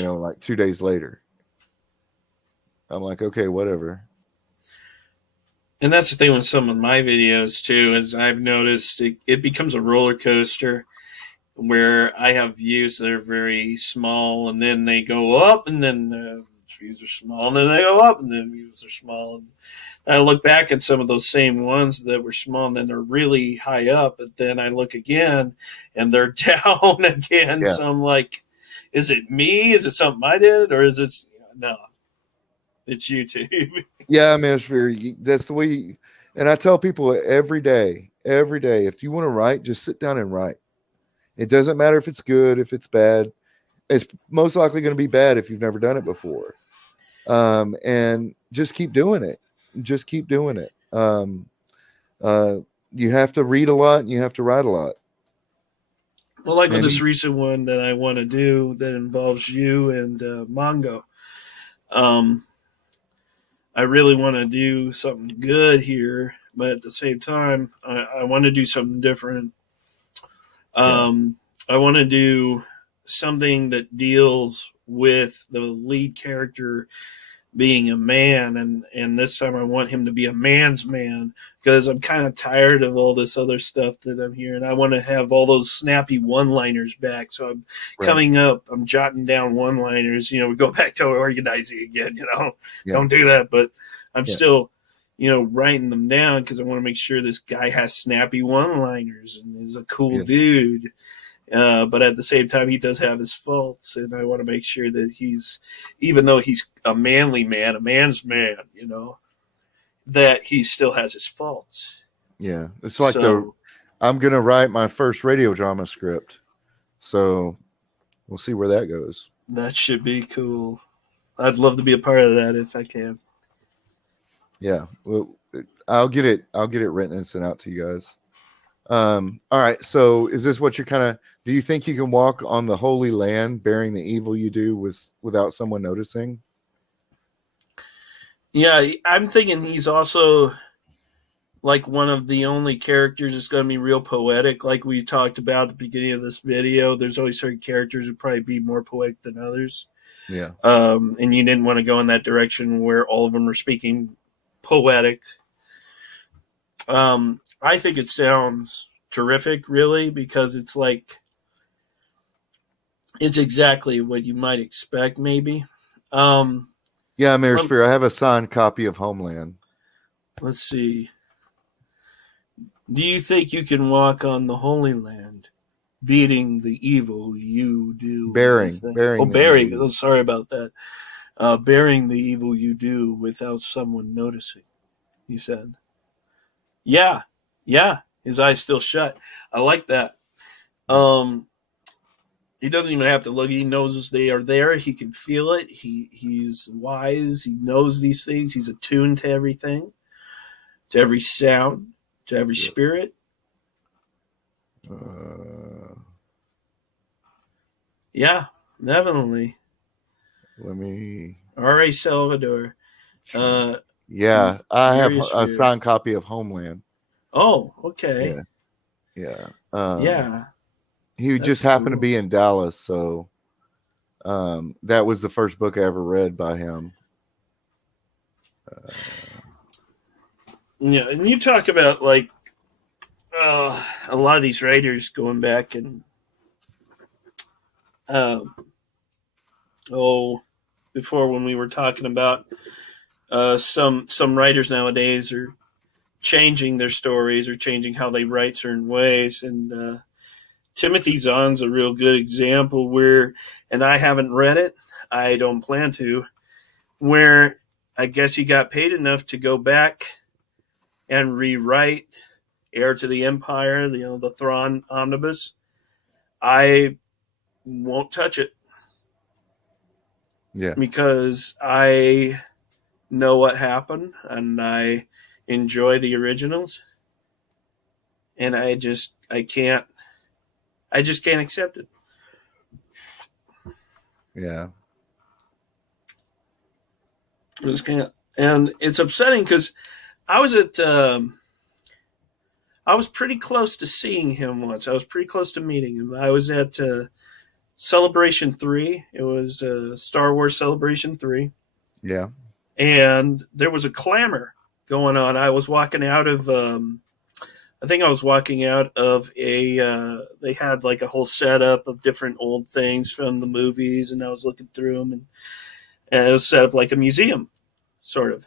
Like 2 days later. I'm like, okay, whatever. And that's the thing with some of my videos too, is I've noticed it becomes a roller coaster where I have views that are very small and then they go up and then the views are small and then they go up and then views are small. And I look back at some of those same ones that were small and then they're really high up, but then I look again and they're down again. Yeah. So I'm like, is it me? Is it something I did? Or is it, no, it's YouTube. Yeah, man, that's the way. And I tell people every day, if you want to write, just sit down and write. It doesn't matter if it's good, if it's bad. It's most likely going to be bad if you've never done it before. And just keep doing it. just keep doing it. Uh, you have to read a lot and you have to write a lot. Well, like with And this recent one that I want to do that involves you and Mongo, um, I really want to do something good here, but at the same time, I want to do something different. yeah, Um, I want to do something that deals with the lead character being a man, and this time I want him to be a man's man, because I'm kind of tired of all this other stuff that I'm hearing. I want to have all those snappy one-liners back. So I'm right. I'm jotting down one-liners. We go back to organizing again. Yeah, Don't do that, but I'm yeah, still writing them down because I want to make sure this guy has snappy one-liners and is a cool yeah, dude. But at the same time, he does have his faults, and I want to make sure that even though he's a manly man, a man's man, that he still has his faults. yeah. It's like So I'm gonna write my first radio drama script, so we'll see where that goes. that should be cool. I'd love to be a part of that if I can. Yeah, well, I'll get it written and sent out to you guys. All right. So, is this what you're kind of? Do you think you can walk on the holy land, bearing the evil you do, without someone noticing? Yeah, I'm thinking he's also like one of the only characters that's going to be real poetic. Like we talked about at the beginning of this video, there's always certain characters who probably be more poetic than others. Yeah, And you didn't want to go in that direction where all of them are speaking poetic. I think it sounds terrific, really, because it's like it's exactly what you might expect, maybe. Um, yeah. Mirror let, Sphere. I have a signed copy of Homeland. let's see. Do you think you can walk on the Holy Land, beating the evil you do Bearing the evil bearing. you Oh, do. sorry about that. Bearing the evil you do without someone noticing, he said. Yeah, yeah. His eyes still shut. I like that. Um, he doesn't even have to look. He knows they are there. He can feel it. He's wise. He knows these things. He's attuned to everything, to every sound, to every Yeah. spirit. Uh, Yeah, definitely. let me. R.A. Salvador. Uh, Yeah, I have Marius a Fear. signed copy of Homeland. Oh, okay. Yeah, yeah. Yeah, He that's just happened to cool. be in Dallas, so that was the first book I ever read by him. Uh, Yeah, and you talk about like a lot of these writers going back and uh, oh, before when we were talking about some writers nowadays are changing their stories or changing how they write certain ways, and Timothy Zahn's a real good example where, and I haven't read it, I don't plan to, where I guess he got paid enough to go back and rewrite Heir to the Empire, the Thrawn omnibus. I won't touch it yeah, because I know what happened and I enjoy the originals, and I just can't accept it. yeah, I just can't, and it's upsetting because I was at I was pretty close to seeing him once. I was pretty close to meeting him. I was at Celebration 3. It was Star Wars Celebration 3. yeah. And there was a clamor going on. I was walking out of, I think I was walking out of they had like a whole setup of different old things from the movies, and I was looking through them, and it was set up like a museum, sort of.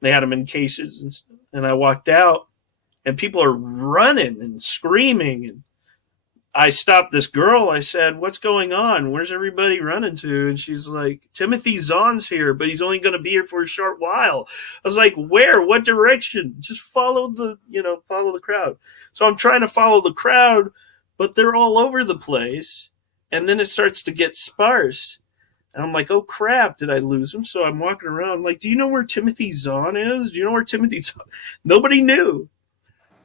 They had them in cases, and I walked out, and people are running and screaming, and I stopped this girl. I said, "What's going on? Where's everybody running to?" And she's like, "Timothy Zahn's here, but he's only going to be here for a short while." I was like, "Where? What direction?" Just follow the crowd. So I'm trying to follow the crowd, but they're all over the place. And then it starts to get sparse. And I'm like, oh crap, did I lose him? So I'm walking around like, do you know where Timothy Zahn is? Do you know where Timothy Zahn? Nobody knew.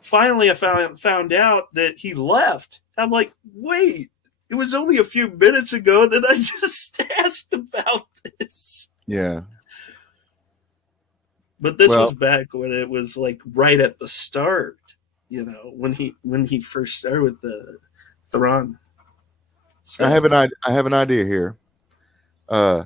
Finally, I found out that he left. I'm like, wait, it was only a few minutes ago that I just asked about this. Yeah. But this was Well, back when it was like right at the start, when he first started with the Thrawn. I So have an idea here. Uh,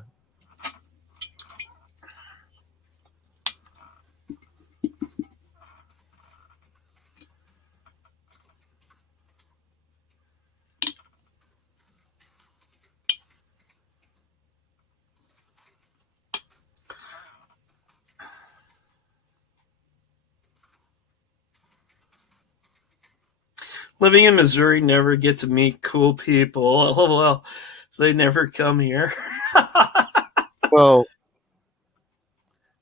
living in Missouri, never get to meet cool people. Oh well, they never come here. well,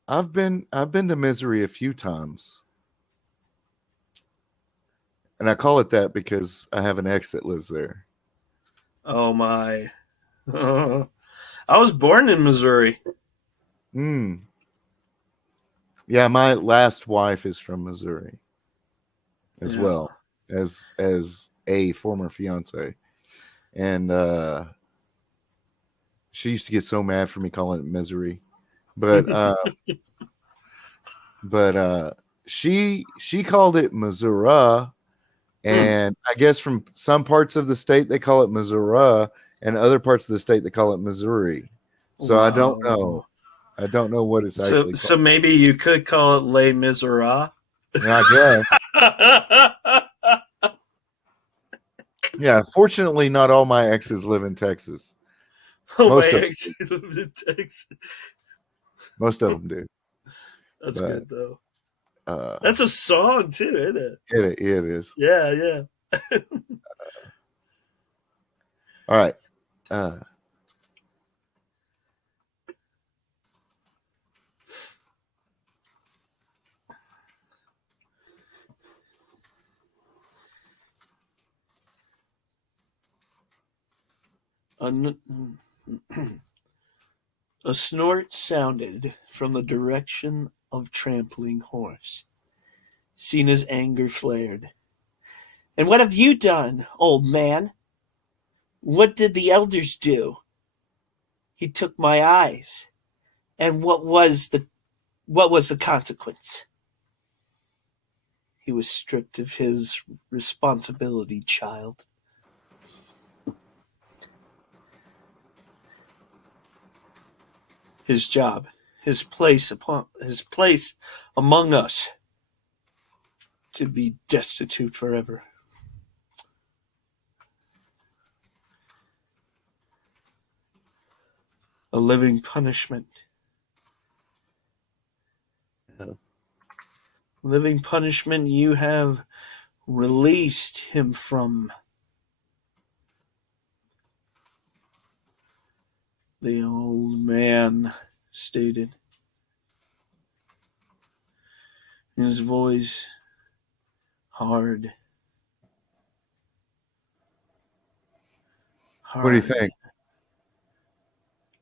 I've been to Missouri a few times, and I call it that because I have an ex that lives there. Oh my. I was born in Missouri. Hmm. Yeah, my last wife is from Missouri as Yeah. well as a former fiance, and she used to get so mad for me calling it Missouri, but but she called it Missouri, and I guess from some parts of the state they call it Missouri, and other parts of the state they call it Missouri. So I don't know. Wow. I don't know what it's So actually so called. maybe you could call it Les Miserables. I guess. Yeah. Fortunately, not all my exes live in Texas. Oh, my Most of ex lived in Texas. most of them do, That's but good though. uh, That's a song too, isn't it? it is. Yeah, yeah. All right. Uh, A snort sounded from the direction of trampling horse. Cena's anger flared. And what have you done, old man? What did the elders do? He took my eyes. And what was the consequence? He was stripped of his responsibility, child. His job, his place among us, to be destitute forever. A living punishment. Living punishment you have released him from. The old man stated, his voice hard. what do you Hard. think?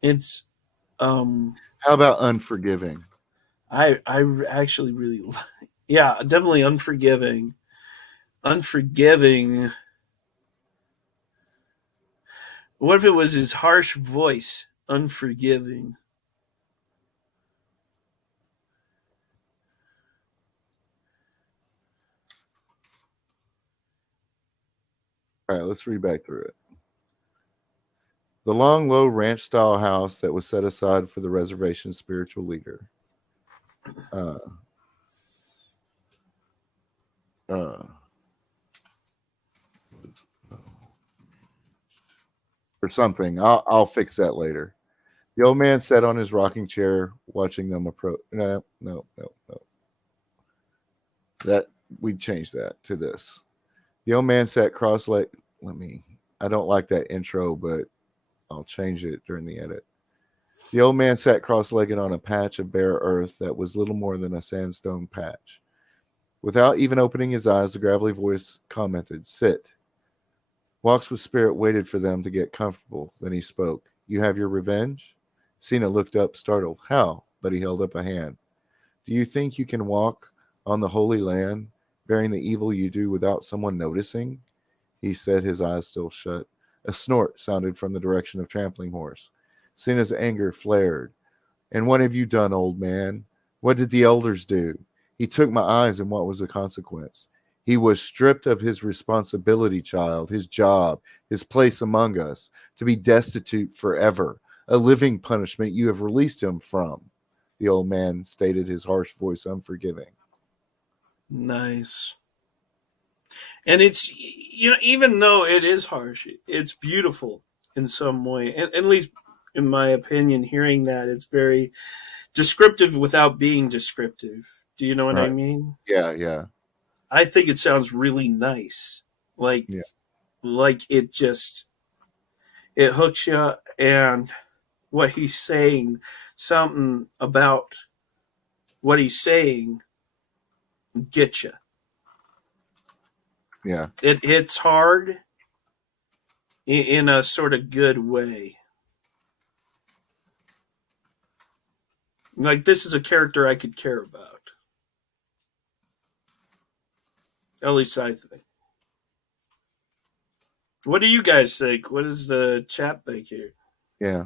It's How about unforgiving? I actually really like, yeah, definitely unforgiving. Unforgiving. What if it was his harsh voice? Unforgiving. All right, let's read back through it. The long, low ranch style house that was set aside for the reservation's spiritual leader. Uh, uh, or something. I'll fix that later. The old man sat on his rocking chair, watching them approach. No, no, no, no. That we'd change that to this. The old man sat cross-legged. I don't like that intro, but I'll change it during the edit. The old man sat cross-legged on a patch of bare earth that was little more than a sandstone patch. Without even opening his eyes, the gravelly voice commented, "Sit." Walks with Spirit waited for them to get comfortable. Then he spoke. You have your revenge? Cena looked up, startled. How? But he held up a hand. Do you think you can walk on the Holy Land, bearing the evil you do without someone noticing? He said, his eyes still shut. A snort sounded from the direction of Trampling Horse. Cena's anger flared. And what have you done, old man? What did the elders do? He took my eyes, and what was the consequence? He was stripped of his responsibility, child, his job, his place among us, to be destitute forever, a living punishment you have released him from. The old man stated, his harsh voice unforgiving. Nice. And it's, even though it is harsh, it's beautiful in some way. At least in my opinion, hearing that, it's very descriptive without being descriptive. Do you know what I Right. mean? Yeah, yeah, I think it sounds really nice. Like yeah, like it hooks you, and what he's saying, something about what he's saying gets you. yeah. It hits hard in a sort of good way. Like, this is a character I could care about. At least I think. What do you guys think? What does the chat think here? Yeah.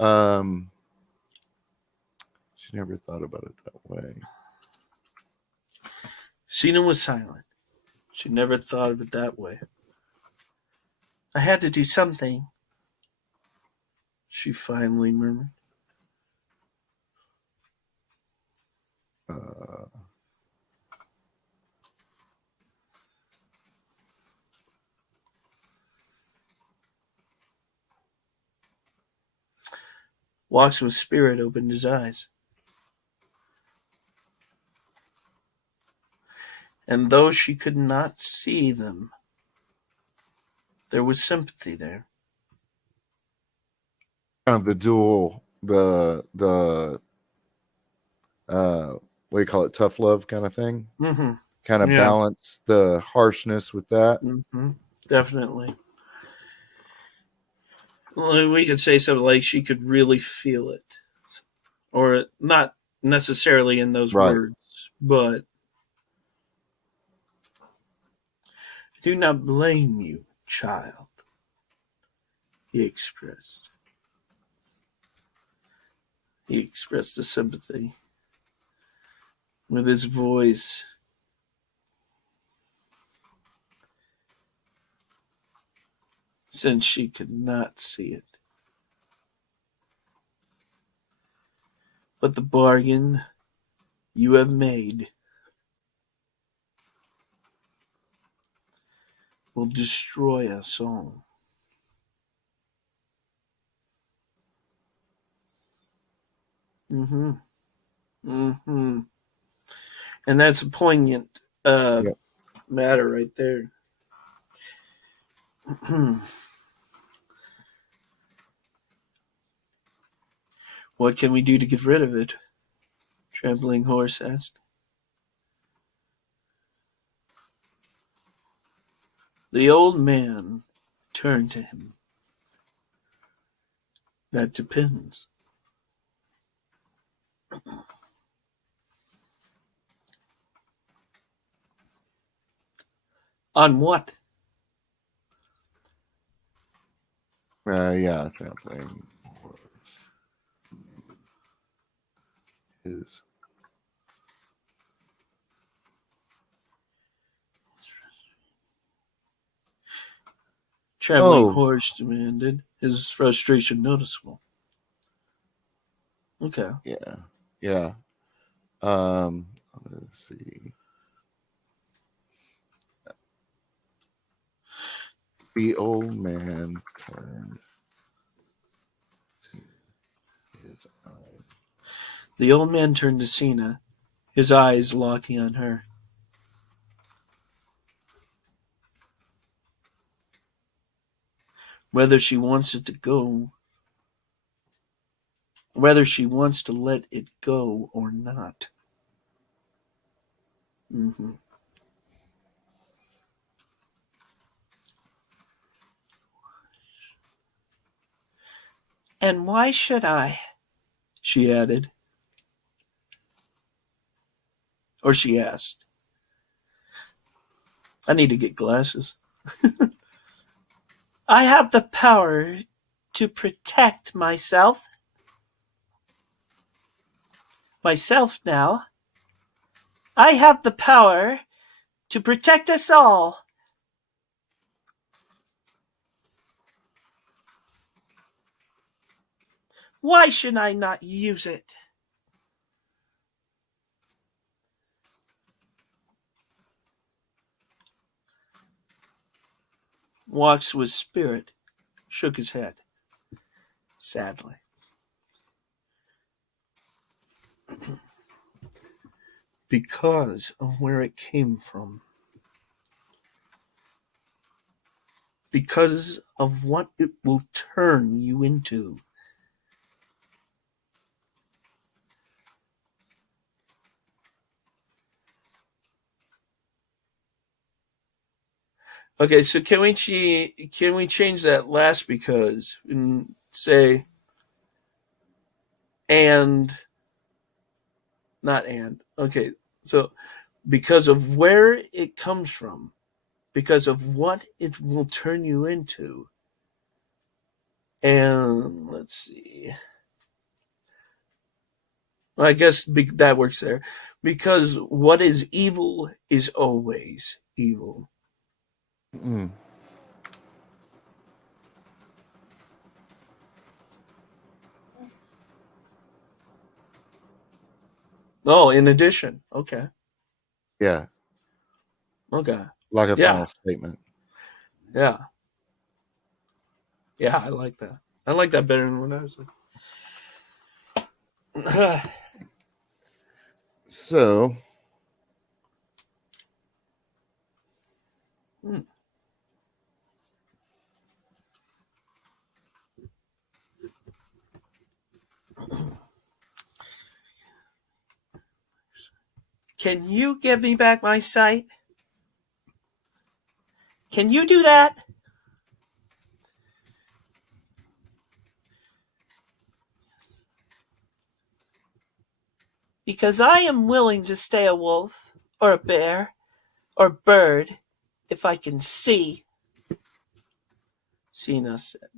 Um, she never thought about it that way. Cena was silent. She never thought of it that way. I had to do something, she finally murmured. Uh, Walks spirit opened his eyes. And though she could not see them, there was sympathy there. kind of the dual, what do you call it, tough love kind of thing. Mm-hmm. Kind of Yeah. balance the harshness with that. Mm-hmm. Definitely. Well, we could say something like she could really feel it. Or not necessarily in those Right. words, but I do not blame you, child, he expressed. He expressed the sympathy with his voice. Since she could not see it. But the bargain you have made will destroy us all. Mm-hmm. Mm-hmm. And that's a poignant Yep. matter right there. What can we do to get rid of it? Trembling Horse asked. The old man turned to him. That depends. On what? Yeah, trampling his. Trembling Oh, Horse demanded, his frustration noticeable. Okay. yeah, yeah. Um, let's see. The old man turned to his eyes. The old man turned to Cena, his eyes locking on her. Whether she wants it to go, whether she wants to let it go or not. Mm-hmm. And why should I? She added. Or she asked. I need to get glasses. I have the power to protect myself. Myself now. I have the power to protect us all. Why should I not use it? Walks with Spirit shook his head, sadly. Because of where it came from. Because of what it will turn you into. Okay, so can we change that last because and say and not and. Okay, so because of where it comes from, because of what it will turn you into. And let's see. Well, I guess that works there. Because what is evil is always evil. Mm. Oh, in addition. Okay. Yeah. Okay. Like a Yeah. final statement. Yeah. Yeah, I like that. I like that better than what I was like. So, Can you give me back my sight? Can you do that? Because I am willing to stay a wolf, or a bear, or bird, if I can see. Sina said.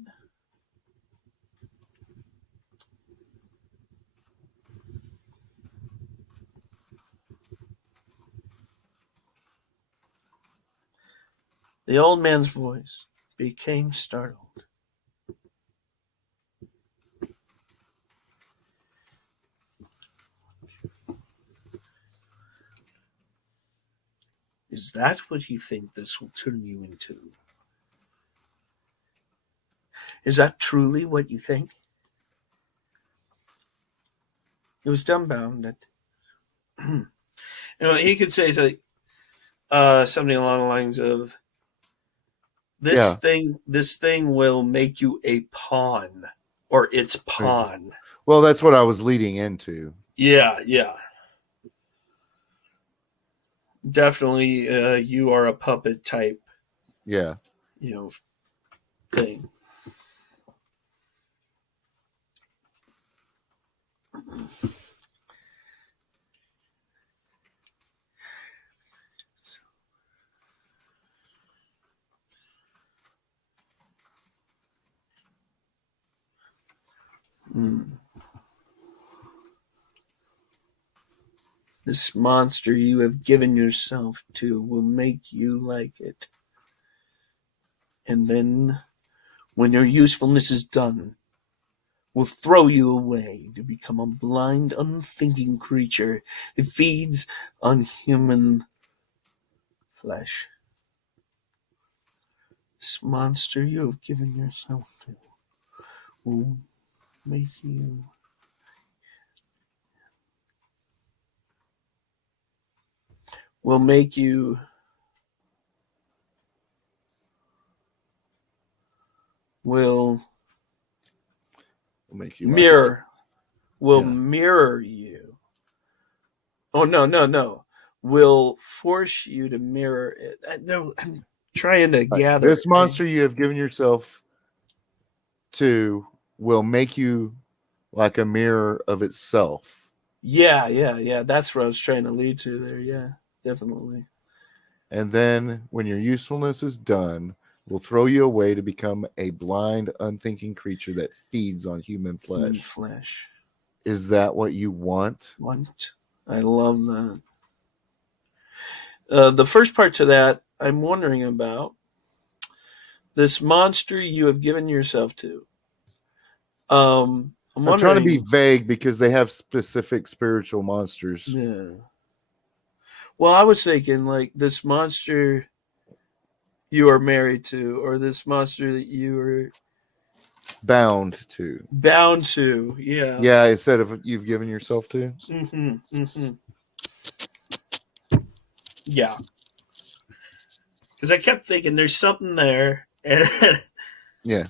The old man's voice became startled. Is that what you think this will turn you into? Is that truly what you think? He was dumbfounded. He could say something along the lines of, yeah. This thing will make you a pawn, or its pawn. Well, that's what I was leading into. Yeah. Definitely, you are a puppet type. Yeah. Thing. This monster you have given yourself to will make you like it. And then, when your usefulness is done, will throw you away to become a blind, unthinking creature that feeds on human flesh. This monster you have given yourself to will make you will make you will Make you like it. mirror will Yeah. mirror you. Oh no. Will force you to mirror it. No, I'm trying to gather. This monster you have given yourself to will make you like a mirror of itself. Yeah. That's what I was trying to lead to there. Yeah, definitely. And then, when your usefulness is done, will throw you away to become a blind, unthinking creature that feeds on human Human flesh. flesh. Is that what you want? Want. I love that. The first part to that, I'm wondering about this monster you have given yourself to. I'm I'm trying to be wondering. vague because they have specific spiritual monsters Yeah. Well, I was thinking like this monster you are married to, or this monster that you are bound to. bound to. Yeah. Yeah, instead of you've given yourself to. Mm-hmm. Yeah. Because I kept thinking there's something there, and Yeah.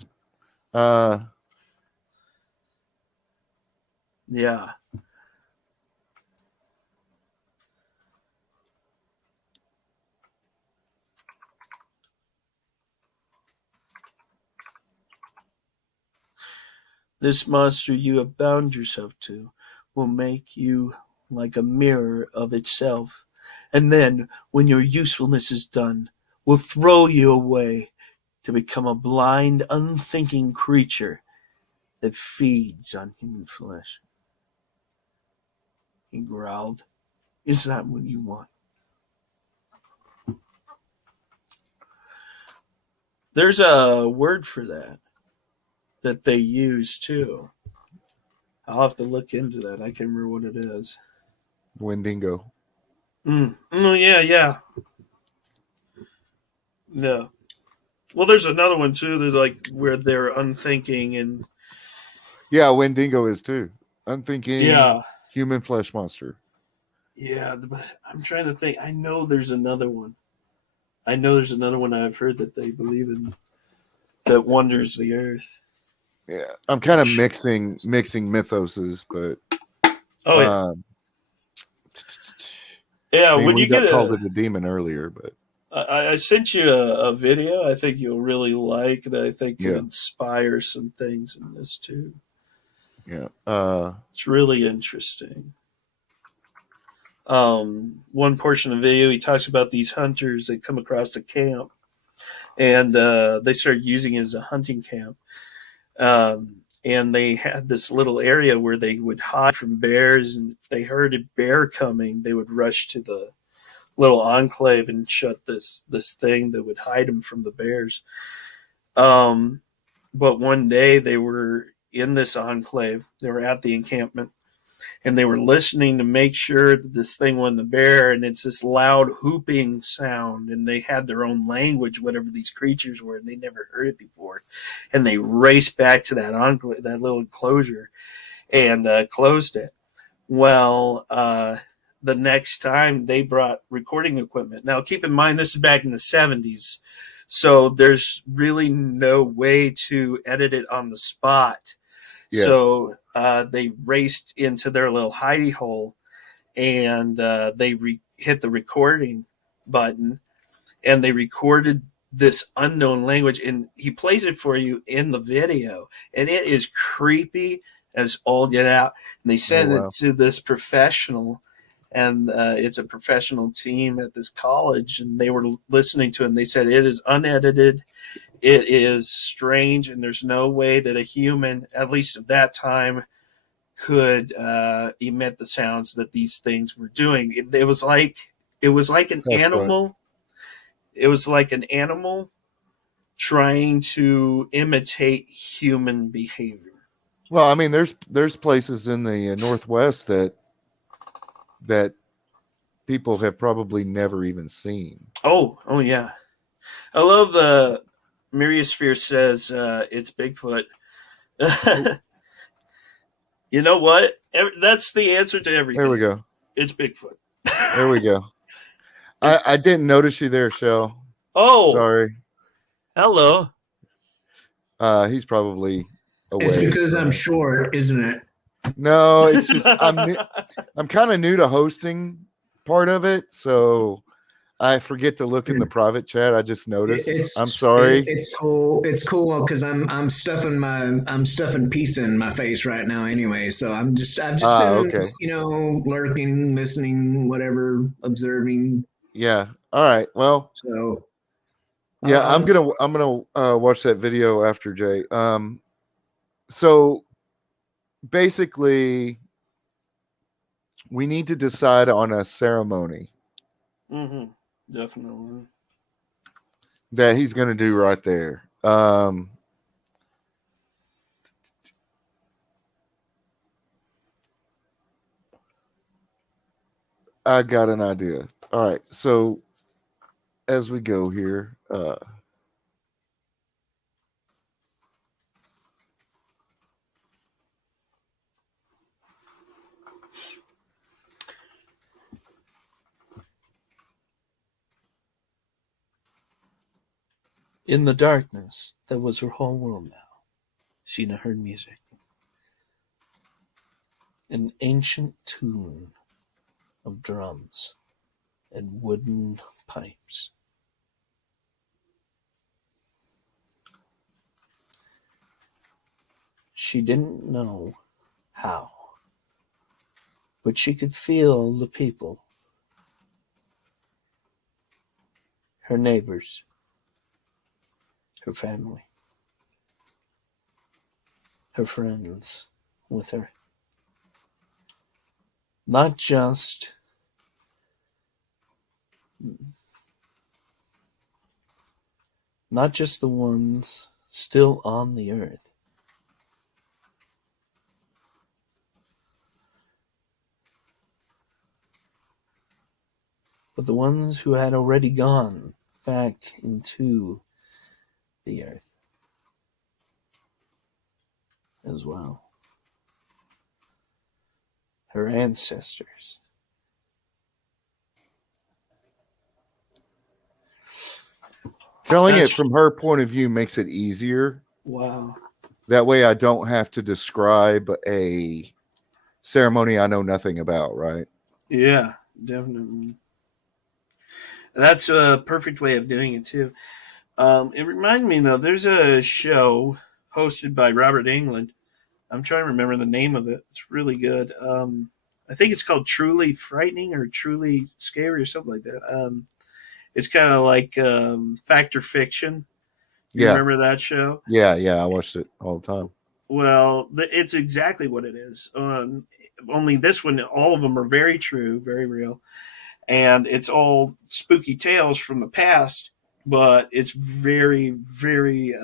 Uh, yeah. This monster you have bound yourself to will make you like a mirror of itself, and then, when your usefulness is done, will throw you away to become a blind, unthinking creature that feeds on human flesh. He growled. Is that what you want? There's a word for that they use too. I'll have to look into that. I can't remember what it is. Wendigo. Oh, yeah. Yeah. Well, there's another one too. There's like where they're unthinking and Yeah, Wendigo is too. Unthinking yeah, human flesh monster. yeah. But I'm trying to think. I know there's another one. I've heard that they believe in that wonders the earth. Yeah, I'm kind of mixing mythoses, but Oh yeah, um, yeah. I mean, When we you get called it a demon earlier, but I sent you a video. I think you'll really like that. I think could yeah, inspire some things in this too. yeah. It's really interesting. One portion of the video, he talks about these hunters that come across a camp, and they started using it as a hunting camp. And they had this little area where they would hide from bears, and if they heard a bear coming, they would rush to the little enclave and shut this thing that would hide them from the bears. But one day they were in this enclave. They were at the encampment, and they were listening to make sure that this thing wasn't the bear. And it's this loud hooping sound, and they had their own language, whatever these creatures were, and they never heard it before. And they raced back to that enclave, that little enclosure, and closed it. Well, the next time they brought recording equipment. Now, keep in mind, this is back in the 70s. So there's really no way to edit it on the spot. Yeah. So they raced into their little hidey hole, and they hit the recording button, and they recorded this unknown language. And he plays it for you in the video, and it is creepy as all get out. And they sent it to this professional, and it's a professional team at this college, and they were listening to it, and they said it is unedited. It is strange, and there's no way that a human, at least at that time, could emit the sounds that these things were doing. It was like an animal. It was like an animal trying to imitate human behavior. Well, I mean, there's places in the Northwest that people have probably never even seen. Oh yeah. I love Myriosphere says it's Bigfoot. You know what? That's the answer to everything. There we go. It's Bigfoot. There we go. I didn't notice you there, Shell. Oh, sorry. Hello. He's probably away. It's because I'm short, isn't it? No, it's just I'm kind of new to hosting part of it, so I forget to look in the private chat. I just noticed. I'm It's sorry. it's cool. It's cool because I'm stuffing pizza in my face right now anyway. So I've just been Okay. lurking, listening, whatever, observing. Yeah. All right. Well, So yeah, I'll I'm gonna watch that video after Jay. So basically, we need to decide on a ceremony Mm-hmm. Definitely. that he's gonna do right there. I got an idea. All right. So as we go here, In the darkness, that was her whole world now. Sheena heard music. An ancient tune of drums and wooden pipes. She didn't know how, but she could feel the people, her neighbors, her family, her friends with her. Not just the ones still on the earth, but the ones who had already gone back into the earth as well. Her ancestors. telling it from her point of view makes it easier. Wow. That way, I don't have to describe a ceremony I know nothing about. Right? Yeah, definitely. That's a perfect way of doing it too. It reminded me though, there's a show hosted by Robert Englund. I'm trying to remember the name of it. It's really good. I think it's called Truly Frightening or Truly Scary or something like that. It's kind of like Fact or Fiction. You Yeah. remember that show? Yeah. Yeah. I watched it all the time. Well, it's exactly what it is. Only this one, all of them are very true, very real, and it's all spooky tales from the past. But it's very, very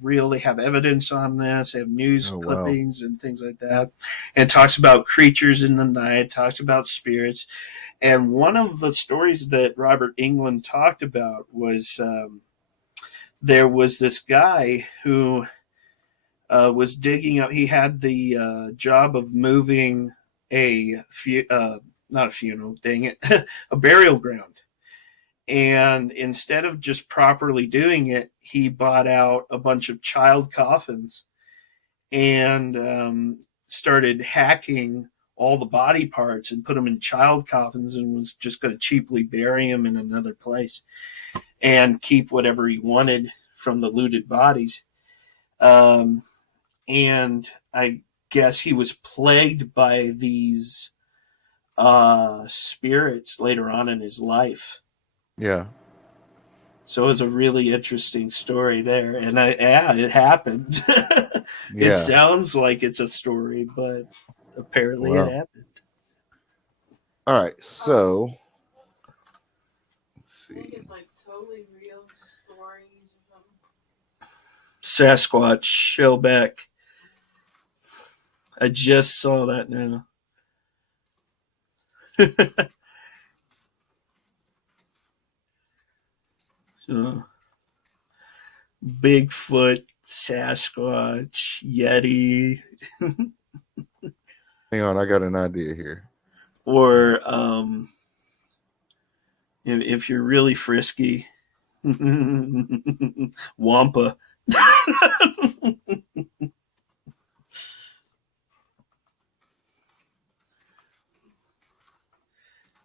real. They have evidence on this. They have news Oh wow. clippings and things like that. And it talks about creatures in the night. Talks about spirits. And one of the stories that Robert Englund talked about was there was this guy who was digging up. He had the job of moving not a funeral, dang it, a burial ground. And instead of just properly doing it, he bought out a bunch of child coffins and started hacking all the body parts and put them in child coffins and was just going to cheaply bury them in another place and keep whatever he wanted from the looted bodies. And I guess he was plagued by these spirits later on in his life. Yeah. So it was a really interesting story there, and it happened. It Yeah. sounds like it's a story, but apparently it Wow. happened. All right. So let's see. It's like totally real stories or Sasquatch Showback. I just saw that now. So, Bigfoot, Sasquatch, Yeti, Hang on, I got an idea here. or if you're really frisky, Wampa.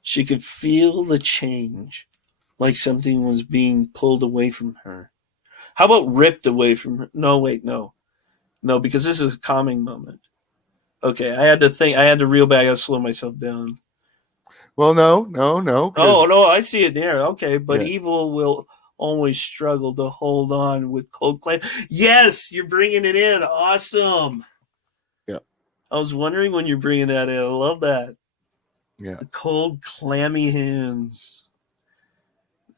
She could feel the change like something was being pulled away from her. How about ripped away from her? No, wait, no. No, because this is a calming moment. Okay, I had to reel back, I had to slow myself down. Well, no. Oh, no, I see it there. Okay, but Yeah. evil will always struggle to hold on with cold clay. Yes, you're bringing it in. Awesome. Yeah. I was wondering when you're bringing that in. I love that. Yeah. The cold, clammy hands.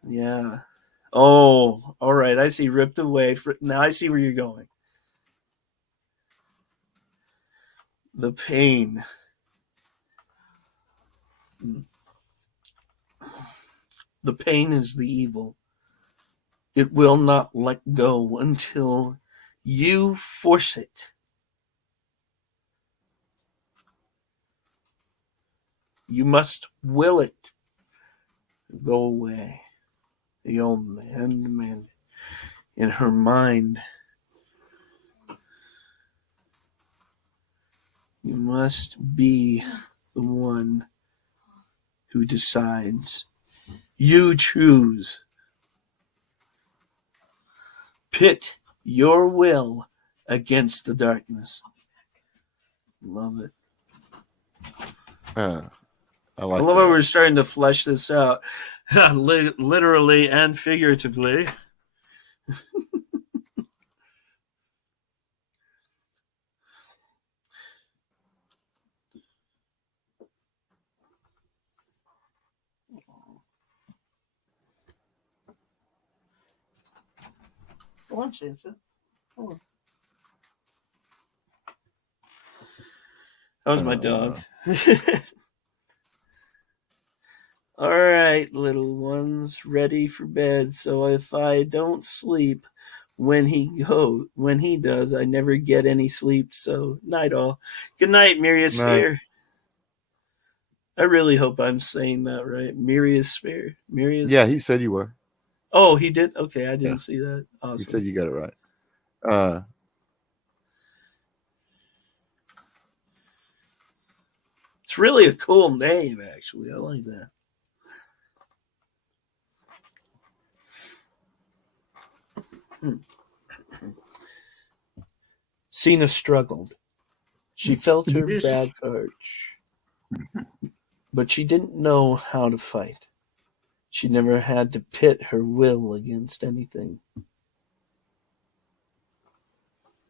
Yeah. Oh, all right. I see. Ripped away. Now I see where you're going. The pain. The pain is the evil. It will not let go until you force it. You must will it go away. The old man in her mind. You must be the one who decides. You choose. Pit your will against the darkness. Love it. I I like love how that. we're starting to flesh this out, literally and figuratively. Go on, Sansa. Hold on. That was my dog. All right, little ones, ready for bed. So if I don't sleep when he does, I never get any sleep. So night all. Good night, Night. Myriosphere. I really hope I'm saying that right. Myriosphere. Yeah, he said you were. Oh, he did. Okay, I Yeah, didn't see that. he Awesome. said you got it right. It's really a cool name, actually. I like that. Cena struggled. She felt her back arch, but she didn't know how to fight. She never had to pit her will against anything.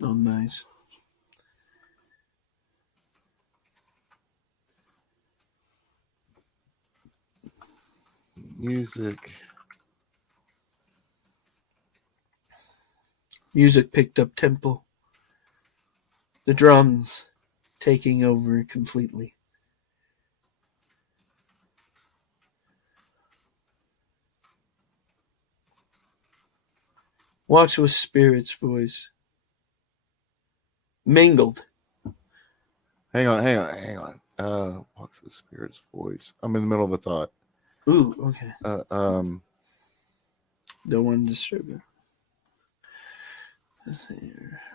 Oh, nice. Music. Music picked up tempo. The drums taking over completely. Watch with Spirit's voice. Mingled. Hang on. Walks with Spirit's voice. I'm in the middle of a thought. Ooh, okay. Um, Don't want to disturb her.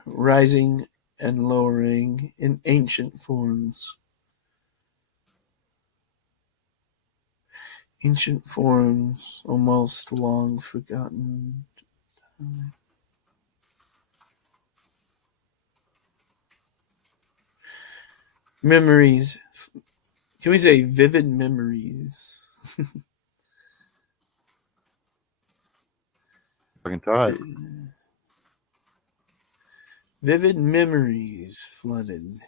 Rising and lowering in ancient forms. Ancient forms, almost long forgotten. Memories. Can we say vivid memories? fucking Todd. Vivid memories flooded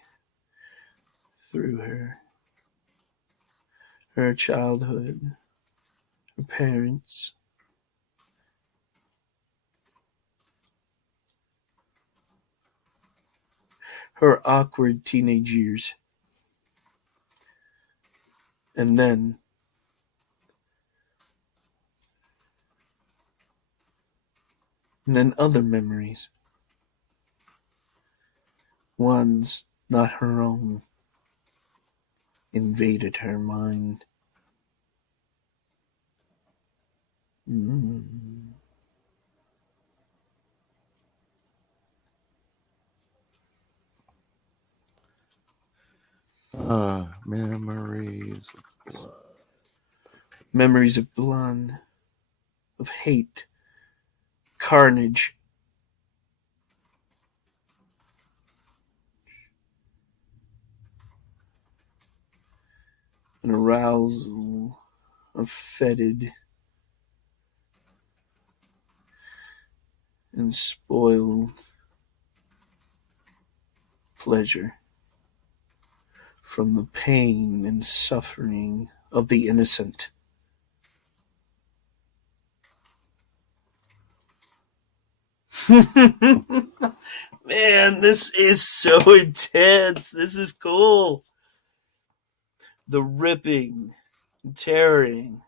through her. Her childhood, her parents, her awkward teenage years, and then other memories, ones not her own, invaded her mind. Mm. Memories of blood. Memories of blood. of hate, carnage, an arousal of fetid and spoiled pleasure from the pain and suffering of the innocent. Man, this is so intense. This is cool. The ripping, tearing,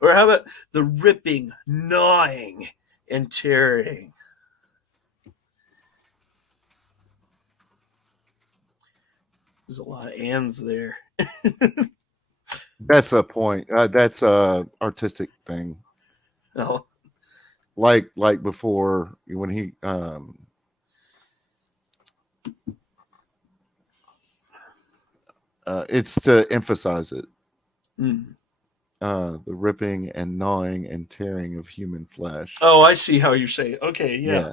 or how about the ripping, gnawing, and tearing? There's a lot of ands there. That's a point. That's a artistic thing. Oh, Like before when he it's to emphasize it. mm. The ripping and gnawing and tearing of human flesh. Oh, I see how you're saying. Okay, yeah. Yeah.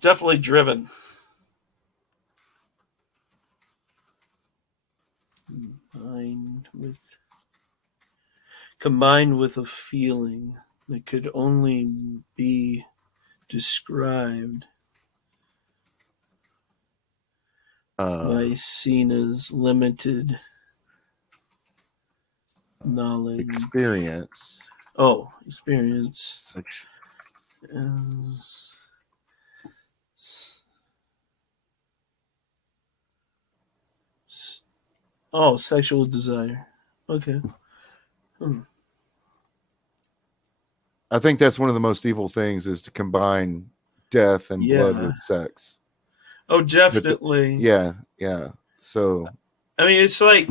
Definitely driven. Combined with a feeling that could only be described by Cena's limited knowledge. Experience. Oh, experience. Such As sexual desire. Okay. I think that's one of the most evil things is to combine death and blood Yeah. with sex. Oh, definitely. Yeah. So I mean, it's like,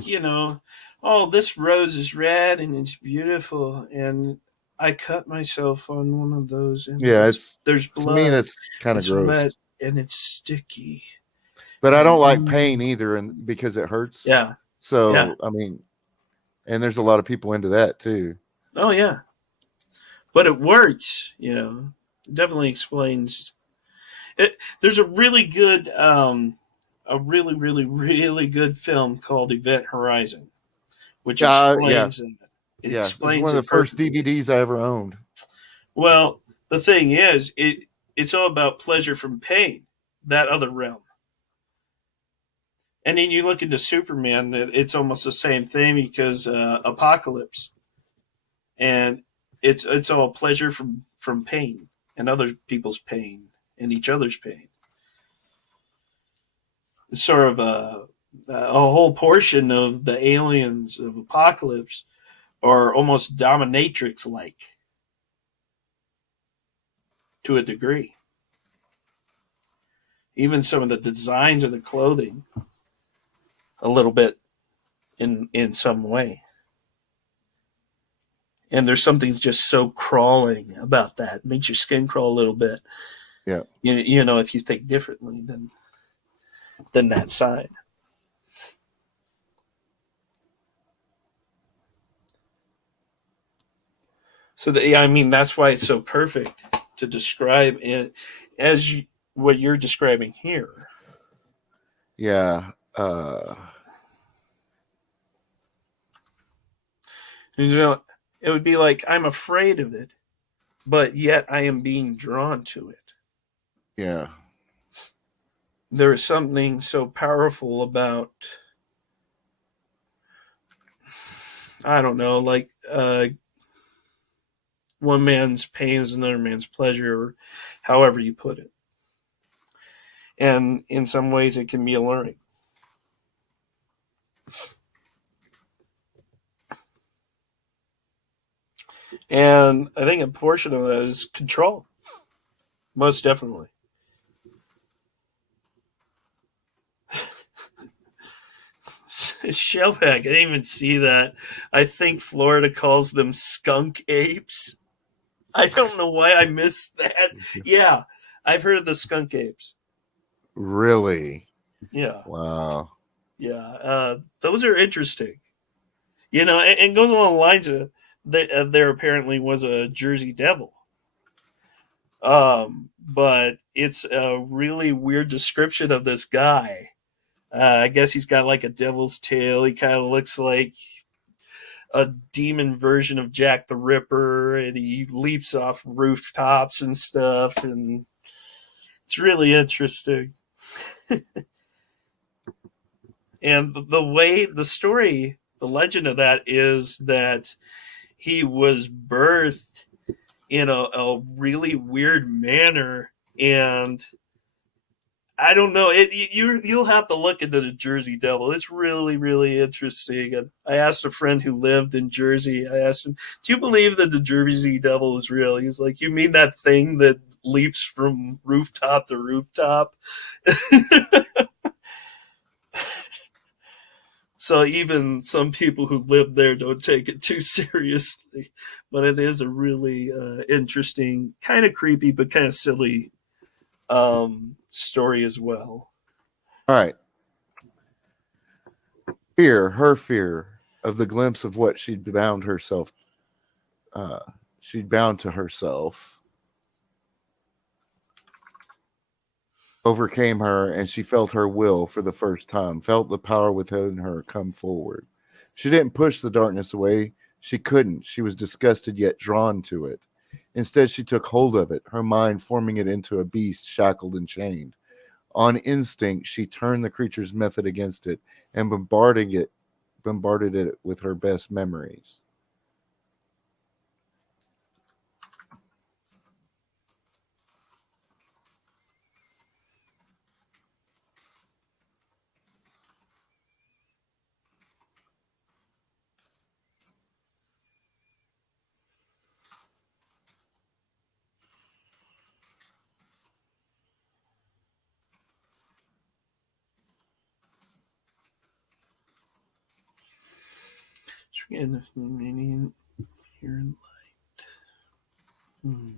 oh, this rose is red and it's beautiful, and I cut myself on one of those, and yeah, there's to blood. me that's kind of It's gross. wet and it's sticky. But I don't like pain either, and because it hurts. Yeah. So Yeah. I mean, and there's a lot of people into that too. Oh yeah. But it works, It definitely explains it. There's a really good a really, really, really good film called Event Horizon, which explains it. It It's one explains of the it first perfectly. DVDs I ever owned. Well, the thing is, it's all about pleasure from pain, that other realm. And then you look into Superman, it's almost the same thing because Apocalypse, and it's all pleasure from pain and other people's pain and each other's pain. It's sort of a whole portion of the aliens of Apocalypse are almost dominatrix like to a degree. Even some of the designs of the clothing, a little bit in some way. And there's something just so crawling about that. It makes your skin crawl a little bit. Yeah. If you think differently than that side. So that's why it's so perfect to describe it as what you're describing here. Yeah. It would be like I'm afraid of it, but yet I am being drawn to it. Yeah. There is something so powerful about, I don't know, like one man's pain is another man's pleasure, or however you put it. And in some ways it can be alluring. And I think a portion of that is control. Most definitely. Shellback, I didn't even see that. I think Florida calls them skunk apes. I don't know why I missed that. Yeah, I've heard of the skunk apes. Really? Yeah. Wow. Yeah, those are interesting. And goes along the lines of there apparently was a Jersey Devil. But it's a really weird description of this guy. I guess he's got like a devil's tail. He kind of looks like a demon version of Jack the Ripper, and he leaps off rooftops and stuff, and it's really interesting. And the story, the legend of that is that he was birthed in a really weird manner, and I don't know. You'll have to look into the Jersey Devil. It's really, really interesting. And I asked a friend who lived in Jersey. I asked him, "Do you believe that the Jersey Devil is real?" He's like, "You mean that thing that leaps from rooftop to rooftop?" So even some people who live there don't take it too seriously. But it is a really interesting, kind of creepy, but kind of silly story as well. All right. Her fear of the glimpse of what she'd bound to herself, overcame her, and she felt her will for the first time, felt the power within her come forward. She didn't push the darkness away. She couldn't. She was disgusted yet drawn to it. Instead, she took hold of it, her mind forming it into a beast shackled and chained. On instinct, she turned the creature's method against it and bombarded it with her best memories. And the remaining here in light.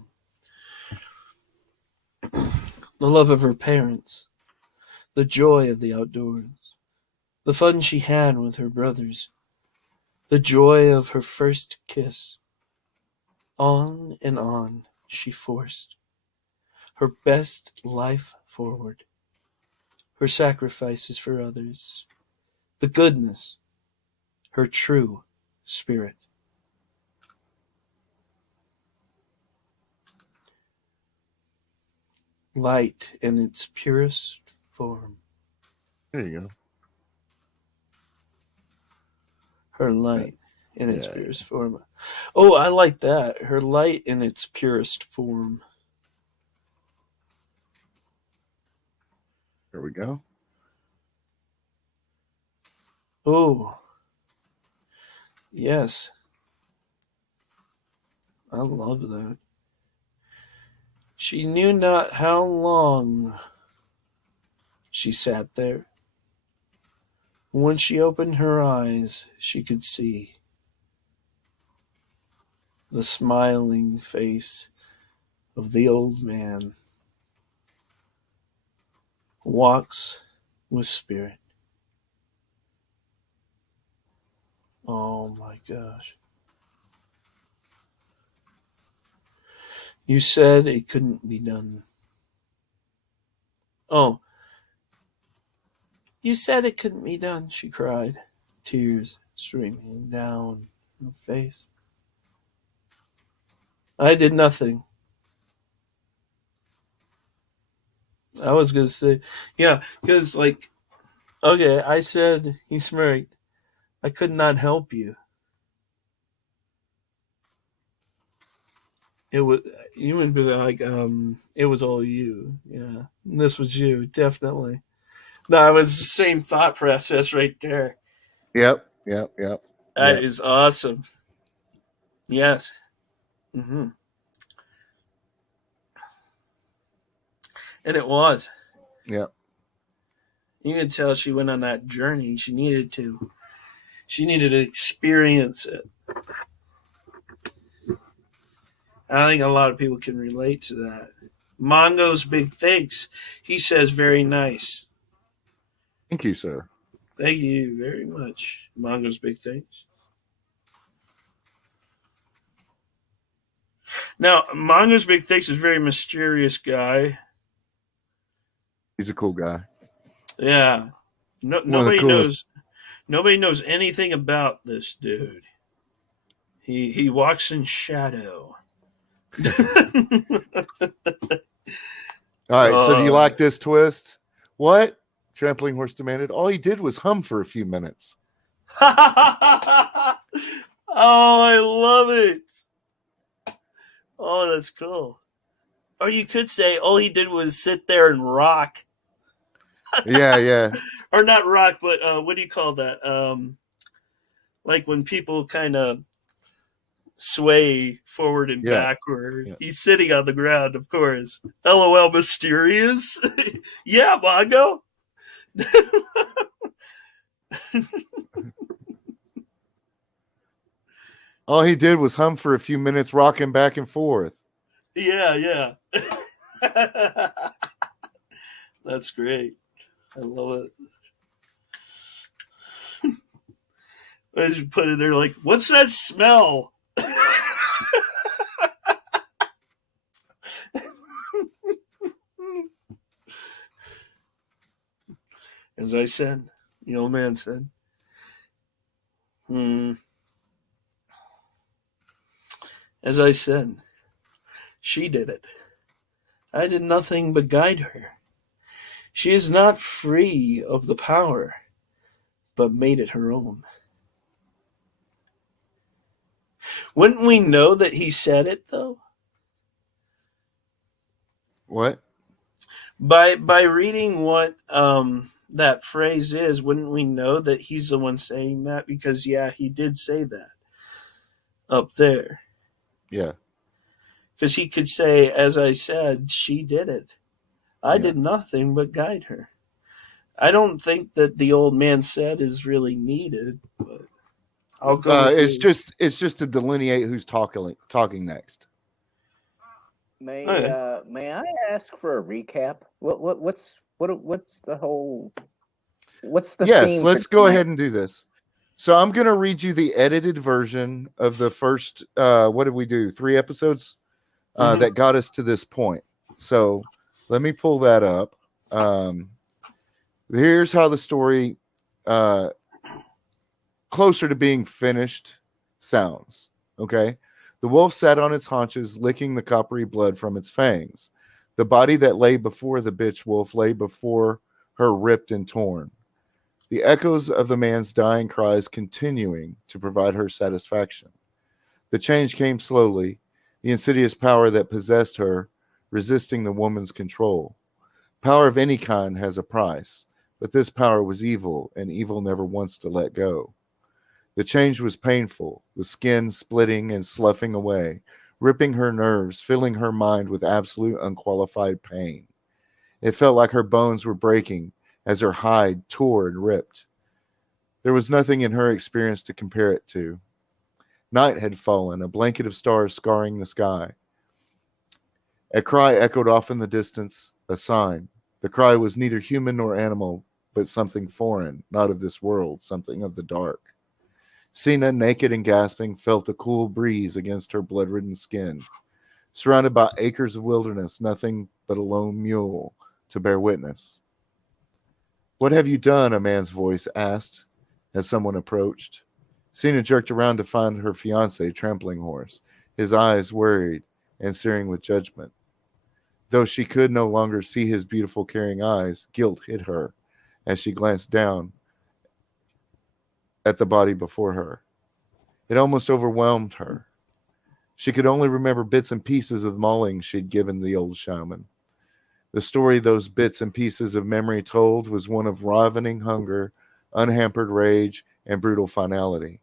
The love of her parents, the joy of the outdoors, the fun she had with her brothers, the joy of her first kiss. On and on she forced her best life forward, her sacrifices for others, the goodness, her true spirit. Light in its purest form. There you go. Her light in its purest form. Oh, I like that. Her light in its purest form. There we go. Oh, yes. I love that. She knew not how long she sat there. When she opened her eyes, she could see the smiling face of the old man who walks with spirit. Oh my gosh. You said it couldn't be done. Oh, you said it couldn't be done, she cried, tears streaming down her face. I did nothing. I was going to say, yeah, because, like, okay, I said, he smirked, I could not help you. It was, you would be like, it was all you. Yeah, and this was you, definitely. No, it was the same thought process right there. Yep. That is awesome. Yes. Mm-hmm. And it was. Yep. You could tell she went on that journey. She needed to. She needed to experience it. I think a lot of people can relate to that. Mongo's big thanks. He says, very nice. Thank you, sir. Thank you very much. Mongo's big thanks. Now, Mongoose Big Thick's is a very mysterious guy. He's a cool guy. Yeah. One of the coolest. Nobody knows anything about this dude. He walks in shadow. All right, so do you like this twist? What? Trampling Horse demanded. All he did was hum for a few minutes. Oh, I love it. Oh, that's cool. Or you could say all he did was sit there and rock. Yeah. Or not rock, but what do you call that? Like when people kind of sway forward and backward. Yeah. He's sitting on the ground, of course. LOL, mysterious. Yeah, Mongo. All he did was hum for a few minutes, rocking back and forth. Yeah. That's great. I love it. I just put it there like, what's that smell? As I said, the old man said, As I said, she did it. I did nothing but guide her. She is not free of the power, but made it her own. Wouldn't we know that he said it, though? What? By reading what that phrase is, wouldn't we know that he's the one saying that? Because, yeah, he did say that up there. Yeah. Because he could say, as I said, she did it. I did nothing but guide her. I don't think that the old man said is really needed, but I'll go. It's just to delineate who's talking next. May I ask for a recap? What's the whole? What's the yes? theme Let's go ahead and do this. So I'm going to read you the edited version of the first. What did we do? 3 episodes that got us to this point. So let me pull that up. Here's how the story, closer to being finished, sounds. Okay. The wolf sat on its haunches, licking the coppery blood from its fangs. The body that lay before the bitch wolf lay before her, ripped and torn. The echoes of the man's dying cries continuing to provide her satisfaction. The change came slowly, the insidious power that possessed her, resisting the woman's control. Power of any kind has a price, but this power was evil, and evil never wants to let go. The change was painful, the skin splitting and sloughing away, ripping her nerves, filling her mind with absolute unqualified pain. It felt like her bones were breaking as her hide tore and ripped. There was nothing in her experience to compare it to. Night had fallen, a blanket of stars scarring the sky. A cry echoed off in the distance, a sign. The cry was neither human nor animal, but something foreign, not of this world, something of the dark. Sina, naked and gasping, felt a cool breeze against her blood-ridden skin. Surrounded by acres of wilderness, nothing but a lone mule to bear witness. "What have you done?" a man's voice asked as someone approached. Sina jerked around to find her fiancé, Trampling Horse, his eyes worried and staring with judgment. Though she could no longer see his beautiful, caring eyes, guilt hit her as she glanced down at the body before her. It almost overwhelmed her. She could only remember bits and pieces of the mauling she'd given the old shaman. The story those bits and pieces of memory told was one of ravening hunger, unhampered rage, and brutal finality.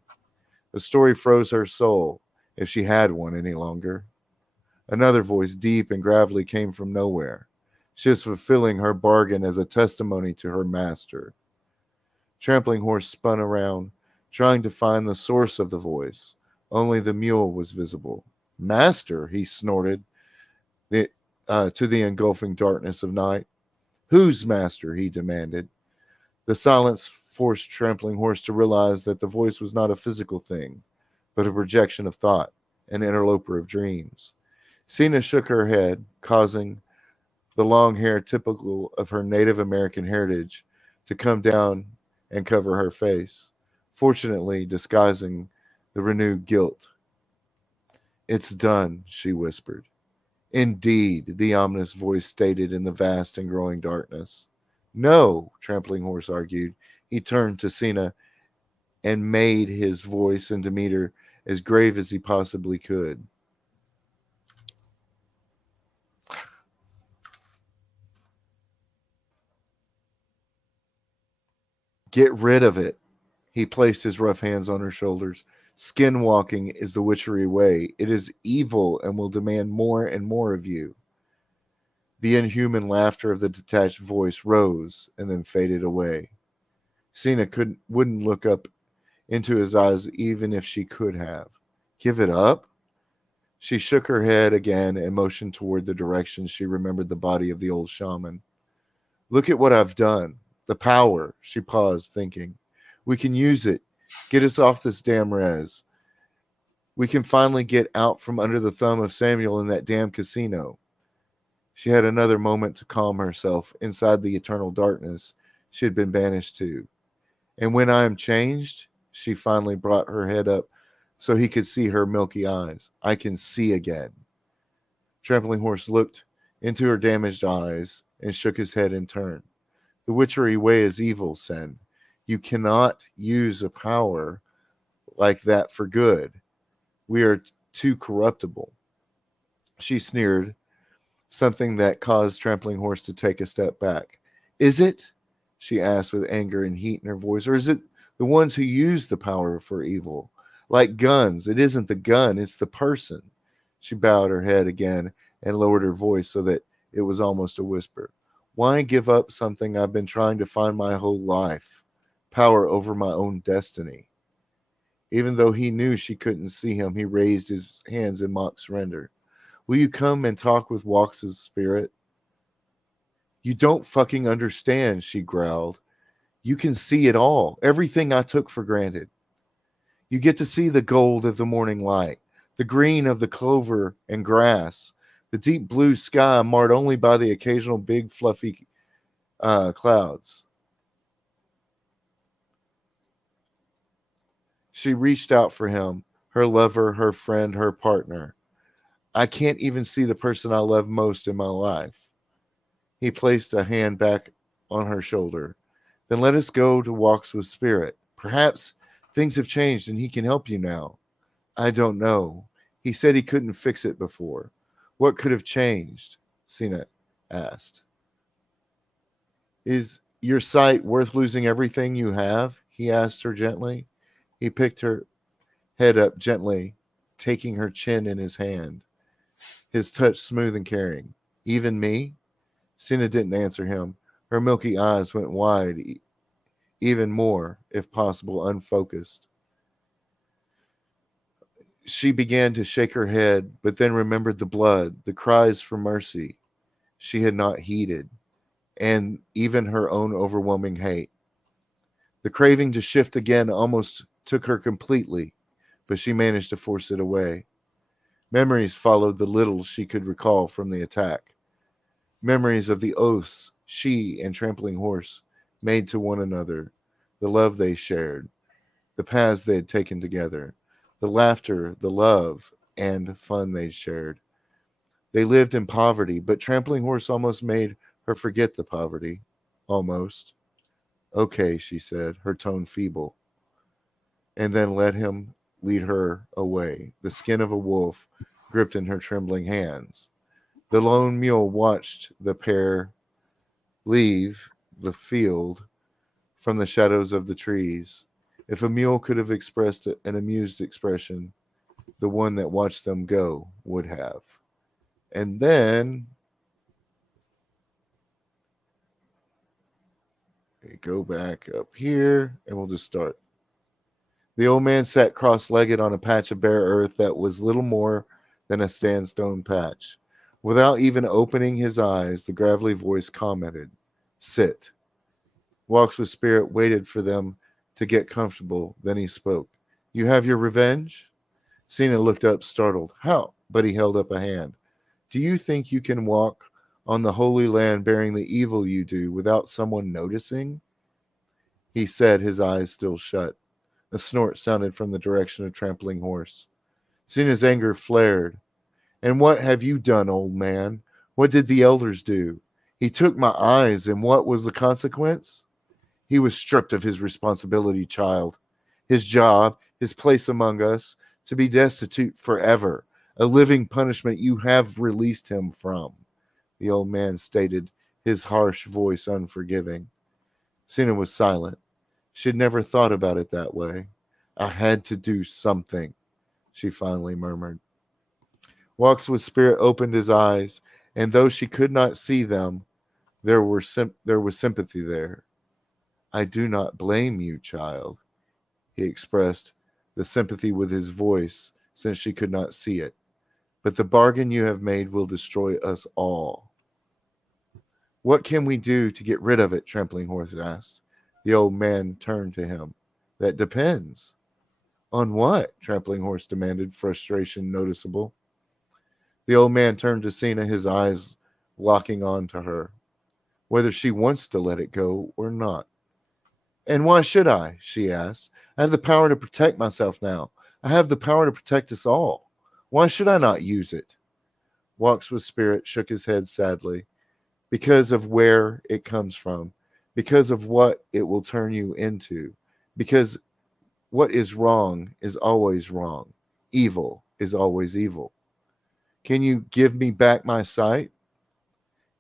The story froze her soul, if she had one any longer. Another voice, deep and gravelly, came from nowhere. She was fulfilling her bargain as a testimony to her master. Trampling Horse spun around, trying to find the source of the voice. Only the mule was visible. "Master," he snorted to the engulfing darkness of night. "Whose master?" he demanded. The silence forced Trampling Horse to realize that the voice was not a physical thing, but a projection of thought, an interloper of dreams. Sina shook her head, causing the long hair typical of her Native American heritage to come down and cover her face, fortunately disguising the renewed guilt. It's done, she whispered. Indeed, the ominous voice stated in the vast and growing darkness. No, Trampling Horse argued. He turned to Sina and made his voice and demeanor as grave as he possibly could. Get rid of it. He placed his rough hands on her shoulders. Skinwalking is the witchery way. It is evil and will demand more and more of you. The inhuman laughter of the detached voice rose and then faded away. Sina wouldn't look up into his eyes even if she could have. Give it up? She shook her head again and motioned toward the direction she remembered the body of the old shaman. Look at what I've done. The power. She paused, thinking. We can use it. Get us off this damn res. We can finally get out from under the thumb of Samuel in that damn casino. She had another moment to calm herself inside the eternal darkness she had been banished to. And when I am changed, she finally brought her head up so he could see her milky eyes. I can see again. Trampling Horse looked into her damaged eyes and shook his head in turn. The witchery way is evil, Sen. You cannot use a power like that for good. We are too corruptible. She sneered, something that caused Trampling Horse to take a step back. Is it? She asked with anger and heat in her voice. Or is it the ones who use the power for evil? Like guns, it isn't the gun, it's the person. She bowed her head again and lowered her voice so that it was almost a whisper. Why give up something I've been trying to find my whole life? Power over my own destiny. Even though he knew she couldn't see him, he raised his hands in mock surrender. Will you come and talk with Walks' spirit? You don't fucking understand, she growled. You can see it all, everything I took for granted. You get to see the gold of the morning light, the green of the clover and grass, the deep blue sky marred only by the occasional big fluffy clouds. She reached out for him, her lover, her friend, her partner. I can't even see the person I love most in my life. He placed a hand back on her shoulder. Then let us go to Walks with Spirit. Perhaps things have changed and he can help you now. I don't know. He said he couldn't fix it before. What could have changed? Sina asked. Is your sight worth losing everything you have? He asked her gently. He picked her head up gently, taking her chin in his hand, his touch smooth and caring. Even me? Sina didn't answer him. Her milky eyes went wide, even more, if possible, unfocused. She began to shake her head, but then remembered the blood, the cries for mercy she had not heeded, and even her own overwhelming hate. The craving to shift again almost took her completely, but she managed to force it away. Memories followed the little she could recall from the attack. Memories of the oaths she and Trampling Horse made to one another, the love they shared, the paths they had taken together, the laughter, the love, and fun they shared. They lived in poverty, but Trampling Horse almost made her forget the poverty. Almost. Okay, she said, her tone feeble, and then let him lead her away, the skin of a wolf gripped in her trembling hands. The lone mule watched the pair leave the field from the shadows of the trees. If a mule could have expressed an amused expression, the one that watched them go would have. And then we go back up here and we'll just start. The old man sat cross-legged on a patch of bare earth that was little more than a sandstone patch. Without even opening his eyes, the gravelly voice commented, Sit. Walks with Spirit waited for them to get comfortable. Then he spoke. You have your revenge? Sina looked up, startled. How? But he held up a hand. Do you think you can walk on the Holy Land bearing the evil you do without someone noticing? He said, his eyes still shut. A snort sounded from the direction of Trampling Horse. Cena's anger flared. And what have you done, old man? What did the elders do? He took my eyes, and what was the consequence? He was stripped of his responsibility, child. His job, his place among us, to be destitute forever, a living punishment you have released him from, the old man stated, his harsh voice unforgiving. Sina was silent. She had never thought about it that way. I had to do something, she finally murmured. Walks with Spirit opened his eyes, and though she could not see them, there was sympathy there. I do not blame you, child, he expressed, the sympathy with his voice, since she could not see it. But the bargain you have made will destroy us all. What can we do to get rid of it? Trampling Horse asked. The old man turned to him. That depends. On what? Trampling Horse demanded, frustration noticeable. The old man turned to Cena, his eyes locking on to her. Whether she wants to let it go or not. And why should I? She asked. I have the power to protect myself now. I have the power to protect us all. Why should I not use it? Walks with Spirit shook his head sadly. Because of where it comes from. Because of what it will turn you into. Because what is wrong is always wrong. Evil is always evil. Can you give me back my sight?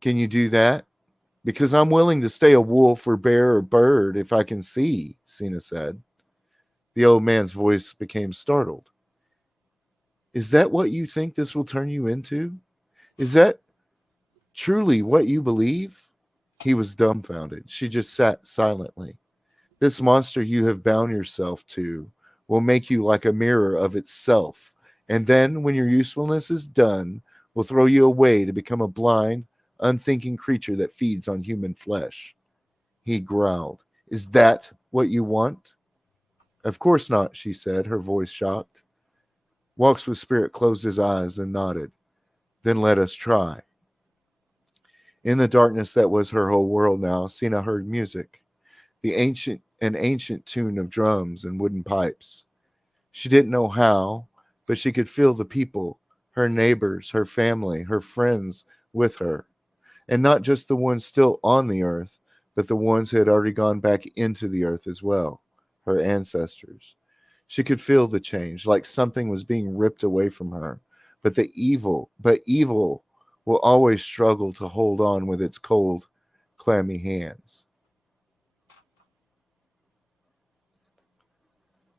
Can you do that? Because I'm willing to stay a wolf or bear or bird if I can see, Cena said. The old man's voice became startled. Is that what you think this will turn you into? Is that truly what you believe? He was dumbfounded. She just sat silently. This monster you have bound yourself to will make you like a mirror of itself, and then, when your usefulness is done, will throw you away to become a blind, unthinking creature that feeds on human flesh. He growled. Is that what you want? Of course not, she said, her voice shocked. Walks with Spirit closed his eyes and nodded. Then let us try. In the darkness that was her whole world now, Cena heard music, an ancient tune of drums and wooden pipes. She didn't know how, but she could feel the people, her neighbors, her family, her friends with her. And not just the ones still on the earth, but the ones who had already gone back into the earth as well, her ancestors. She could feel the change, like something was being ripped away from her. But evil will always struggle to hold on with its cold, clammy hands.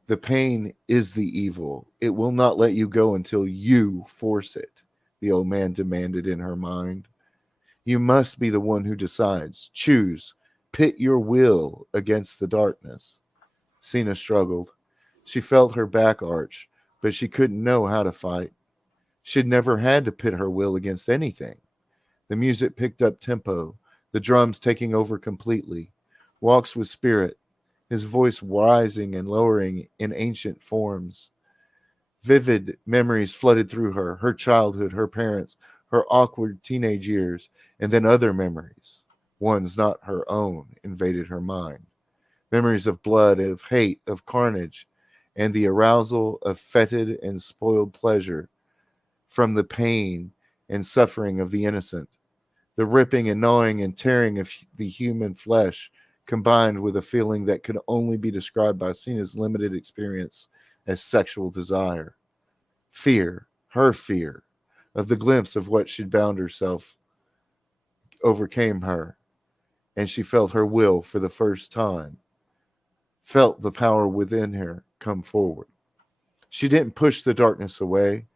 The pain is the evil. It will not let you go until you force it, the old man demanded in her mind. You must be the one who decides. Choose. Pit your will against the darkness. Cena struggled. She felt her back arch, but she couldn't know how to fight. She'd never had to pit her will against anything. The music picked up tempo, the drums taking over completely. Walks with Spirit, his voice rising and lowering in ancient forms. Vivid memories flooded through her childhood, her parents, her awkward teenage years, and then other memories, ones not her own, invaded her mind. Memories of blood, of hate, of carnage, and the arousal of fetid and spoiled pleasure from the pain and suffering of the innocent. The ripping and gnawing and tearing of the human flesh combined with a feeling that could only be described by Cena's limited experience as sexual desire. Fear, her fear, of the glimpse of what she'd bound herself overcame her, and she felt her will for the first time, felt the power within her come forward. She didn't push the darkness away.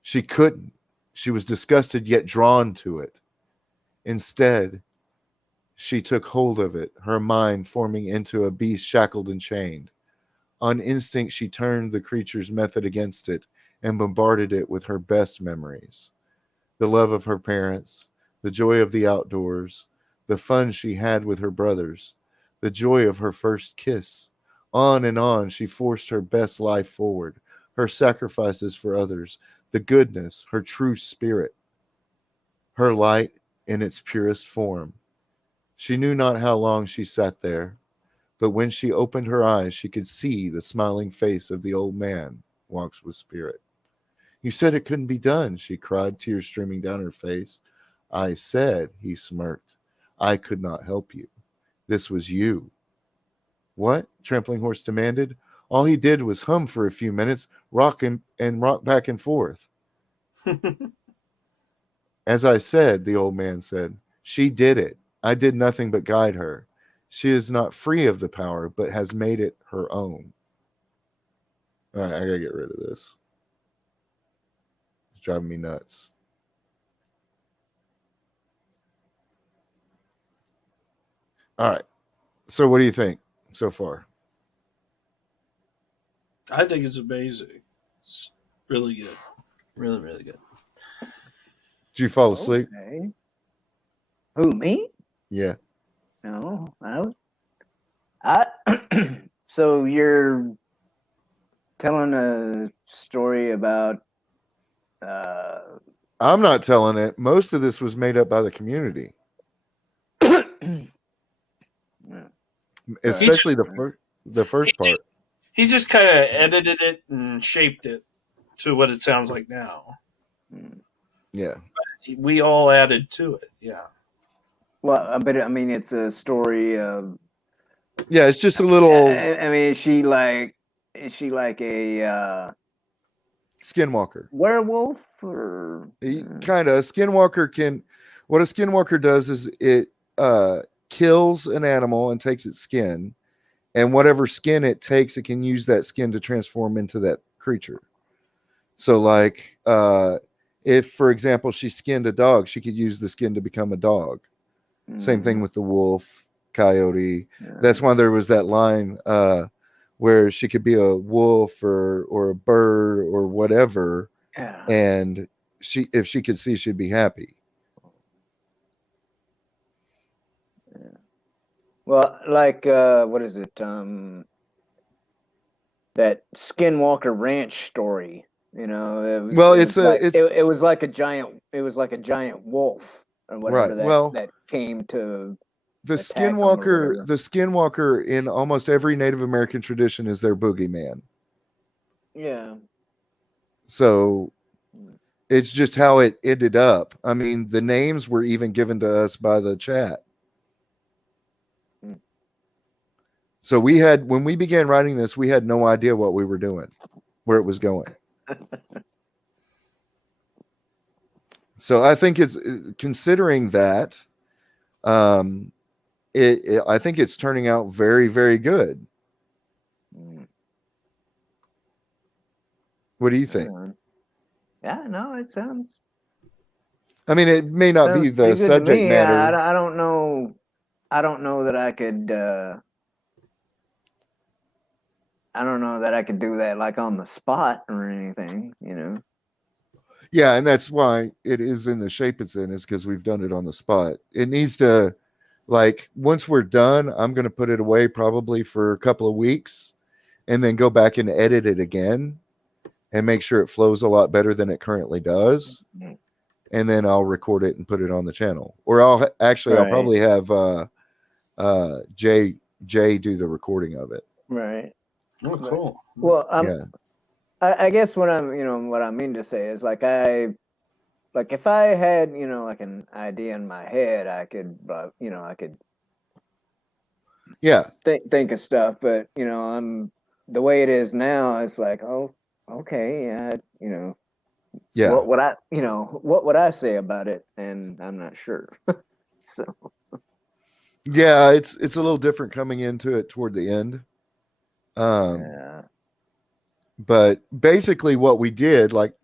She couldn't. She was disgusted yet drawn to it. Instead, she took hold of it, her mind forming into a beast shackled and chained. On instinct, she turned the creature's method against it and bombarded it with her best memories. The love of her parents, the joy of the outdoors, the fun she had with her brothers, the joy of her first kiss. On and on she forced her best life forward, her sacrifices for others, the goodness, her true spirit. her light in its purest form. She knew not how long she sat there, but when she opened her eyes, she could see the smiling face of the old man, walks with spirit. You said it couldn't be done, she cried, tears streaming down her face. I said, he smirked, I could not help you. This was you. What? Trampling Horse demanded. All he did was hum for a few minutes, rock back and forth. As I said, the old man said, she did it. I did nothing but guide her. She is not free of the power, but has made it her own. All right, I gotta get rid of this. It's driving me nuts. All right. So what do you think so far? I think it's amazing. It's really good. Really, really good. Did you fall asleep? Okay. Who, me? Yeah. No, I so you're telling a story about I'm not telling it. Most of this was made up by the community. Especially the first part. He just kind of edited it and shaped it to what it sounds like now. Yeah. We all added to it. Yeah. Well, but I mean, it's a story of. Yeah, it's just a little. I mean, is she like a skinwalker? Werewolf or kind of. Skinwalker can. What a skinwalker does is it kills an animal and takes its skin, and whatever skin it takes, it can use that skin to transform into that creature. So, like, if, for example, she skinned a dog, she could use the skin to become a dog. Same thing with the wolf, coyote. Yeah. That's why there was that line where she could be a wolf or a bird or whatever, and if she could see, she'd be happy. Yeah. Well, like what is it? That Skinwalker Ranch story. You know, it was like a giant wolf or whatever that came to the Skinwalker in almost every Native American tradition is their boogeyman. Yeah. So it's just how it ended up. I mean, the names were even given to us by the chat. So when we began writing this, we had no idea what we were doing, where it was going. So I think it's, considering that, I think it's turning out very, very good. What do you think? Yeah, no, it sounds. I mean, it may not be the subject matter. I don't know. I don't know that I could. I don't know that I could do that like on the spot or anything, you know. Yeah, and that's why it is in the shape it's in, is because we've done it on the spot. It needs to, like, once we're done, I'm going to put it away probably for a couple of weeks and then go back and edit it again and make sure it flows a lot better than it currently does. Mm-hmm. And then I'll record it and put it on the channel. Or I'll probably have Jay do the recording of it. Right. Oh, cool. Well, I guess what I mean to say is like if I had, like an idea in my head, I could think of stuff, but I'm the way it is now, it's like, oh, okay, yeah. What would I say about it? And I'm not sure. So yeah, it's a little different coming into it toward the end. Yeah. But basically what we did, like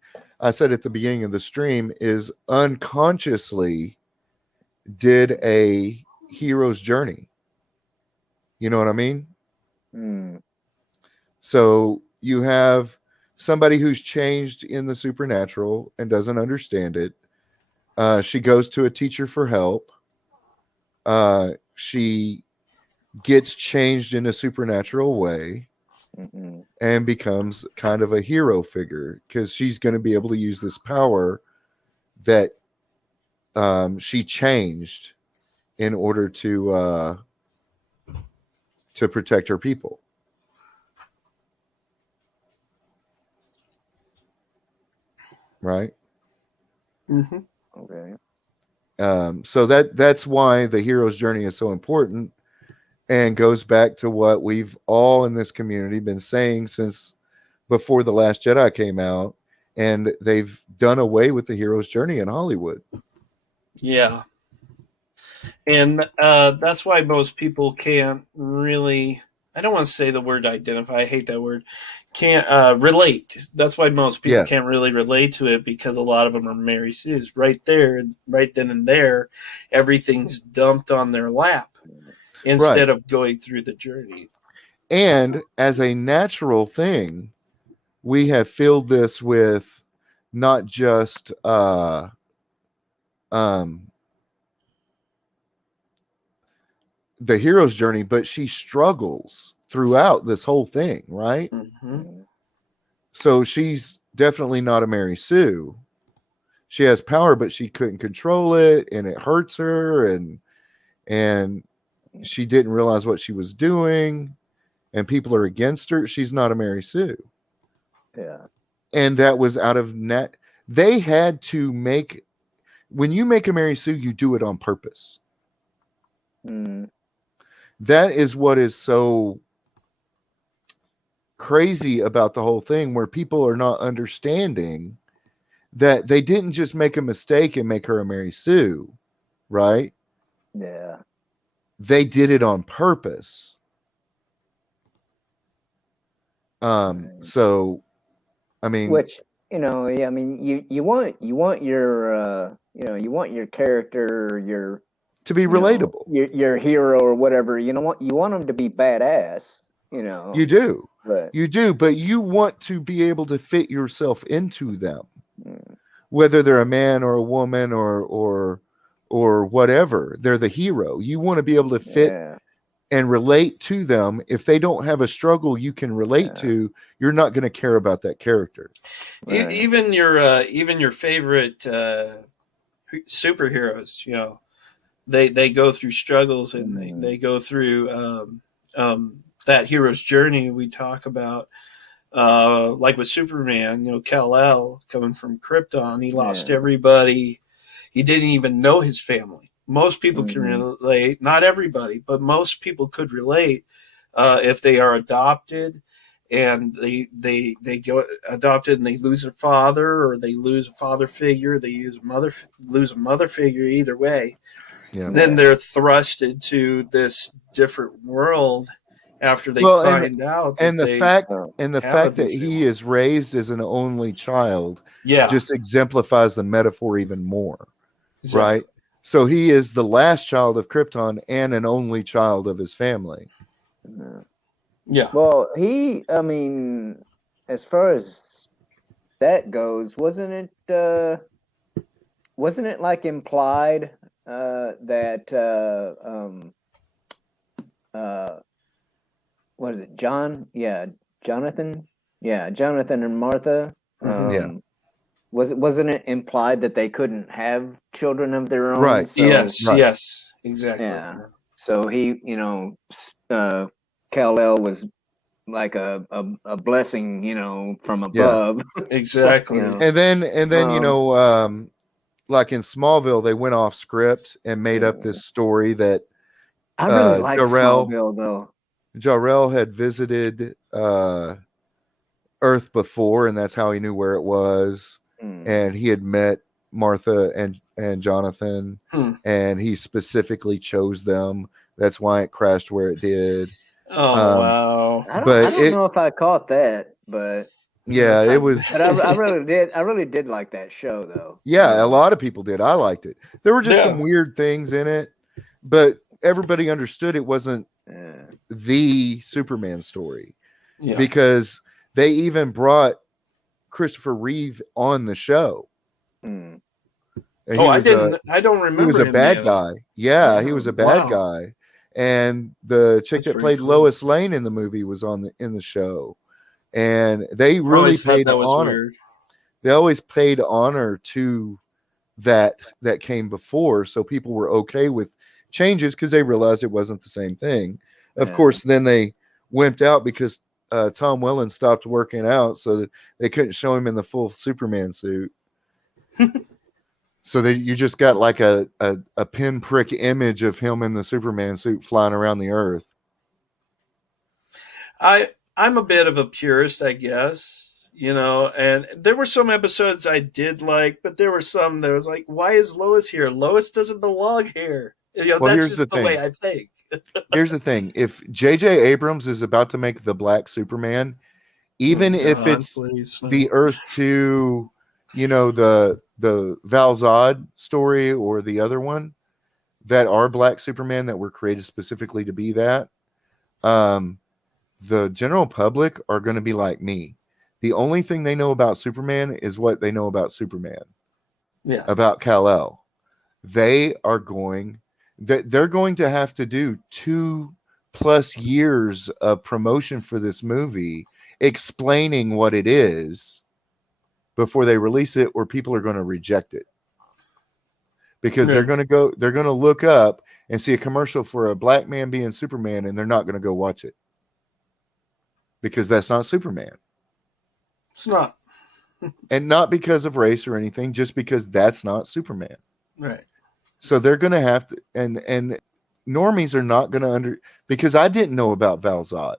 I said at the beginning of the stream, is unconsciously did a hero's journey. You know what I mean? Mm. So you have somebody who's changed in the supernatural and doesn't understand it. She goes to a teacher for help. She gets changed in a supernatural way. Mm-hmm. And becomes kind of a hero figure because she's going to be able to use this power that she changed in order to protect her people. Right. Mm-hmm. Okay. So that's why the hero's journey is so important, and goes back to what we've all in this community been saying since before The Last Jedi came out, and they've done away with the hero's journey in Hollywood. Yeah. And that's why most people can't really, I don't want to say the word identify, I hate that word, can't relate. That's why most people can't really relate to it, because a lot of them are Mary Sue's. Right there, right then and there, everything's dumped on their lap instead of going through the journey. And as a natural thing, we have filled this with not just the hero's journey, but she struggles throughout this whole thing, right? Mm-hmm. So she's definitely not a Mary Sue. She has power, but she couldn't control it, and it hurts her, and she didn't realize what she was doing, and people are against her. She's not a Mary Sue. Yeah. And that was out of net. They had to make, when you make a Mary Sue, you do it on purpose. Mm. That is what is so crazy about the whole thing, where people are not understanding that they didn't just make a mistake and make her a Mary Sue, right? Yeah. They did it on purpose. So, I mean, which, I mean, you want your you want your character, your to be relatable, your hero or whatever. You want them to be badass. You do, but you want to be able to fit yourself into them, whether they're a man or a woman or whatever. They're the hero. You want to be able to fit and relate to them. If they don't have a struggle you can relate to, you're not going to care about that character. Right. Even your favorite superheroes, they go through struggles, and they go through that hero's journey we talk about. Like with Superman, Kal-El coming from Krypton, he lost everybody. He didn't even know his family. Most people can relate, not everybody, but most people could relate if they are adopted, and they go adopted and they lose a father, or they lose a father figure, they lose a mother figure. Either way, then they're thrust into this different world after they find out. And the fact that he is raised as an only child, just exemplifies the metaphor even more, right? So he is the last child of Krypton and an only child of his family. Yeah. Well, I mean, as far as that goes, wasn't it like implied that what is it, Jonathan? Yeah, Jonathan and Martha. Wasn't it implied that they couldn't have children of their own? Right. So, yes, exactly. Yeah. So he, Kal-El was like a blessing, from above. Yeah. Exactly. And then like in Smallville, they went off script and made up this story that I really like Smallville though. Jor-El had visited Earth before, and that's how he knew where it was. And he had met Martha and Jonathan, and he specifically chose them. That's why it crashed where it did. Oh, wow. I don't know if I caught that, but yeah, it was. But I really did like that show, though. Yeah, a lot of people did. I liked it. There were just some weird things in it, but everybody understood it wasn't the Superman story, because they even brought Christopher Reeve on the show. I don't remember. He was a bad guy. Yeah, he was a bad guy. And the chick that played Lois Lane in the movie was in the show. And they really paid honor. They always paid honor to that came before, so people were okay with changes because they realized it wasn't the same thing. Of course, then they wimped out because Tom Welling stopped working out, so that they couldn't show him in the full Superman suit. So that you just got like a pinprick image of him in the Superman suit flying around the earth. I'm a bit of a purist, I guess, and there were some episodes I did like, but there were some that was like, why is Lois here? Lois doesn't belong here. Well, that's here's just the the way thing. I think. Here's the thing. If J.J. Abrams is about to make the Black Superman, even if it's the Earth 2, the Val Zod story or the other one that are Black Superman that were created specifically to be that, the general public are going to be like me. The only thing they know about Superman is what they know about Superman. Yeah. About Kal-El. They're going to have to do 2+ years of promotion for this movie explaining what it is before they release it, or people are going to reject it. Because they're going to look up and see a commercial for a black man being Superman, and they're not going to go watch it. Because that's not Superman. It's not. And not because of race or anything, just because that's not Superman. Right. So they're going to have to, and normies are not going to because I didn't know about Val Zod.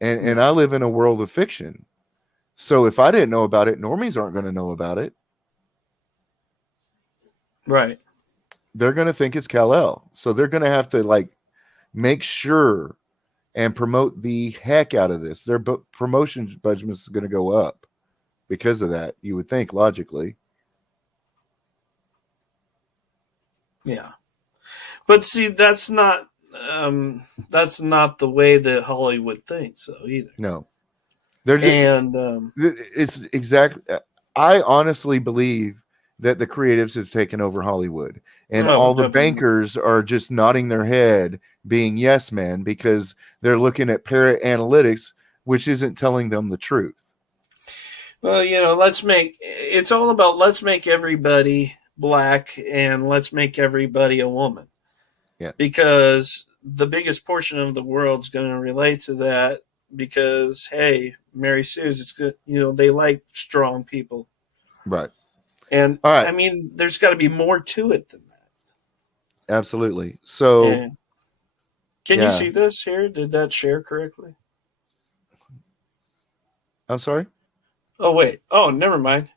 And I live in a world of fiction. So if I didn't know about it, normies aren't going to know about it. Right. They're going to think it's Kal-El. So they're going to have to make sure and promote the heck out of this. Their promotion budget is going to go up because of that, you would think, logically. Yeah. But see, that's not the way that Hollywood thinks, though, either. No. It's exactly. I honestly believe that the creatives have taken over Hollywood, and all the bankers are just nodding their head, being yes men, because they're looking at parrot analytics, which isn't telling them the truth. Well, let's make everybody black and let's make everybody a woman. Yeah. Because the biggest portion of the world's going to relate to that. Because hey, Mary Sue's, it's good. They like strong people. Right. And all right. I mean, there's got to be more to it than that. Absolutely. So, can you see this here? Did that share correctly? I'm sorry? Oh, wait. Oh, never mind.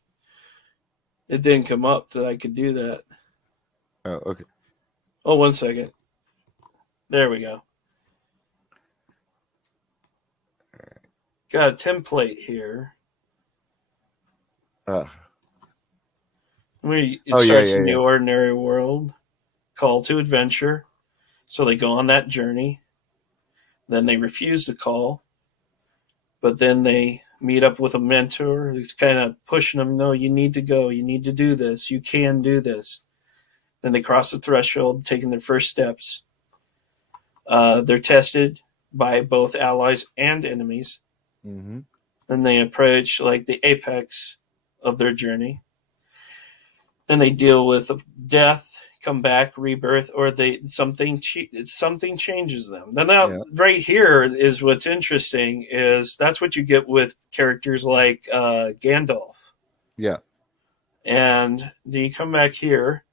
It didn't come up that I could do that. Oh, okay. Oh, 1 second. There we go. Got a template here. It starts in the ordinary world. Call to adventure. So they go on that journey. Then they refuse to call. But then they meet up with a mentor who's kind of pushing them. No, you need to go. You need to do this. You can do this. Then they cross the threshold, taking their first steps. They're tested by both allies and enemies. Mm-hmm. Then they approach the apex of their journey. Then they deal with death, come back, rebirth, or something changes them. Now, right here is what's interesting is that's what you get with characters like Gandalf. Yeah. And then you come back here,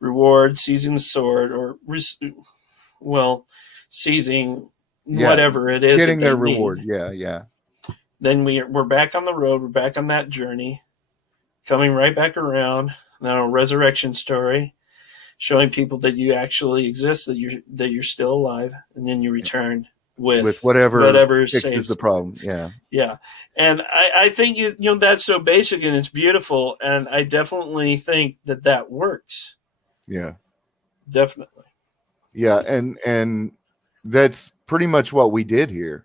reward, seizing the sword, or seizing whatever it is. Getting their reward. Yeah. Then we're back on the road. We're back on that journey, coming right back around. Now, a resurrection story, showing people that you actually exist, that you're still alive, and then you return with whatever fixes the problem. Yeah. And I think that's so basic and it's beautiful, and I definitely think that works. Yeah. Definitely. Yeah, and that's pretty much what we did here.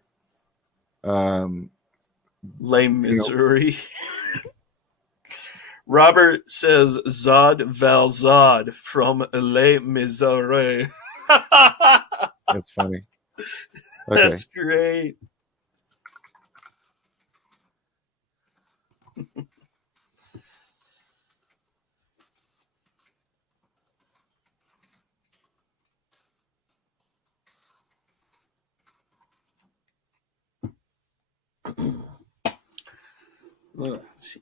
Les Missouri. Robert says Zod Val Zod from Les Missouri. That's funny. Okay. That's great. Let's see.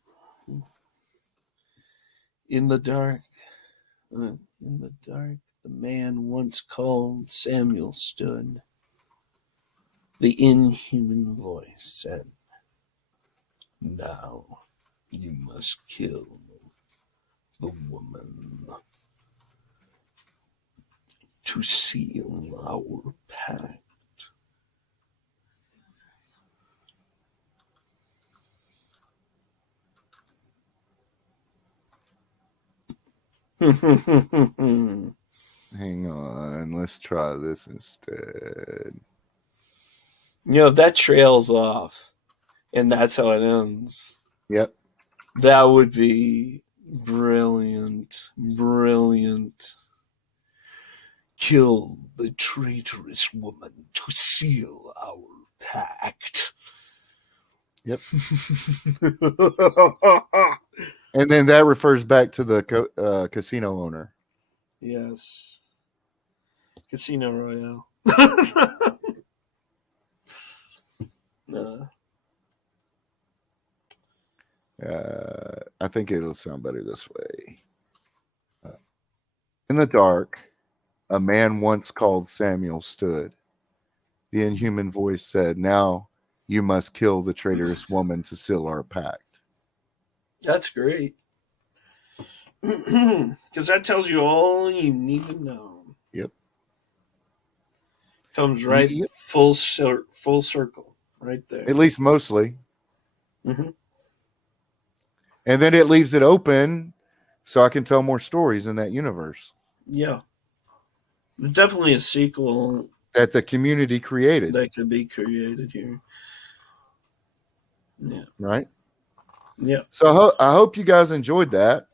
In the dark, the man once called Samuel stood. The inhuman voice said, "Now you must kill the woman to seal our pact." Hang on, let's try this instead. That trails off, and that's how it ends. Yep. That would be brilliant. Kill the traitorous woman to seal our pact. Yep. And then that refers back to the casino owner. Yes. Casino Royale. I think it'll sound better this way. In the dark, a man once called Samuel stood. The inhuman voice said, "Now you must kill the traitorous woman to seal our pact." That's great. Because that tells you all you need to know. Yep. Comes right full circle right there. At least mostly. Mm-hmm. And then it leaves it open so I can tell more stories in that universe. Yeah. There's definitely a sequel that the community created. That could be created here. Yeah. Right? Yeah. So I hope you guys enjoyed that.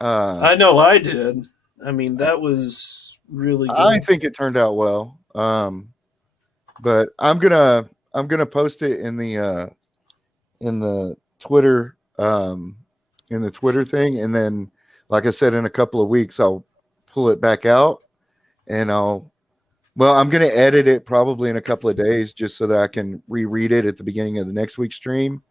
I know I did. I mean, that was really good. I think it turned out well. But I'm gonna post it in the Twitter thing, and then, like I said, in a couple of weeks I'll pull it back out, and I'm gonna edit it probably in a couple of days just so that I can reread it at the beginning of the next week's stream,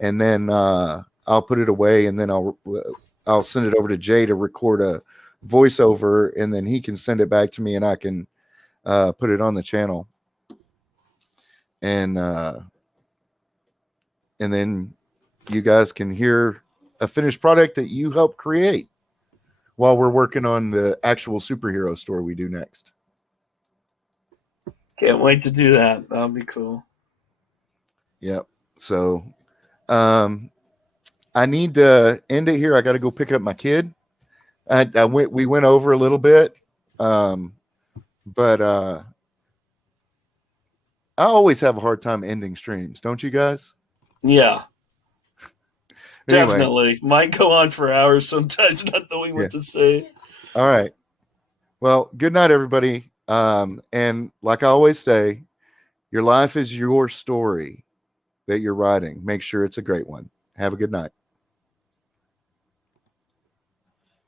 and then I'll put it away, and then I'll send it over to Jay to record a voiceover, and then he can send it back to me, and I can put it on the channel, and then you guys can hear a finished product that you helped create while we're working on the actual superhero story we do next. Can't wait to do that. That'll be cool. Yep. So I need to end it here. I got to go pick up my kid. We went over a little bit, but I always have a hard time ending streams, don't you guys? Yeah. Anyway. Definitely. Might go on for hours sometimes, not knowing what to say. All right. Well, good night, everybody. And like I always say, your life is your story that you're writing. Make sure it's a great one. Have a good night.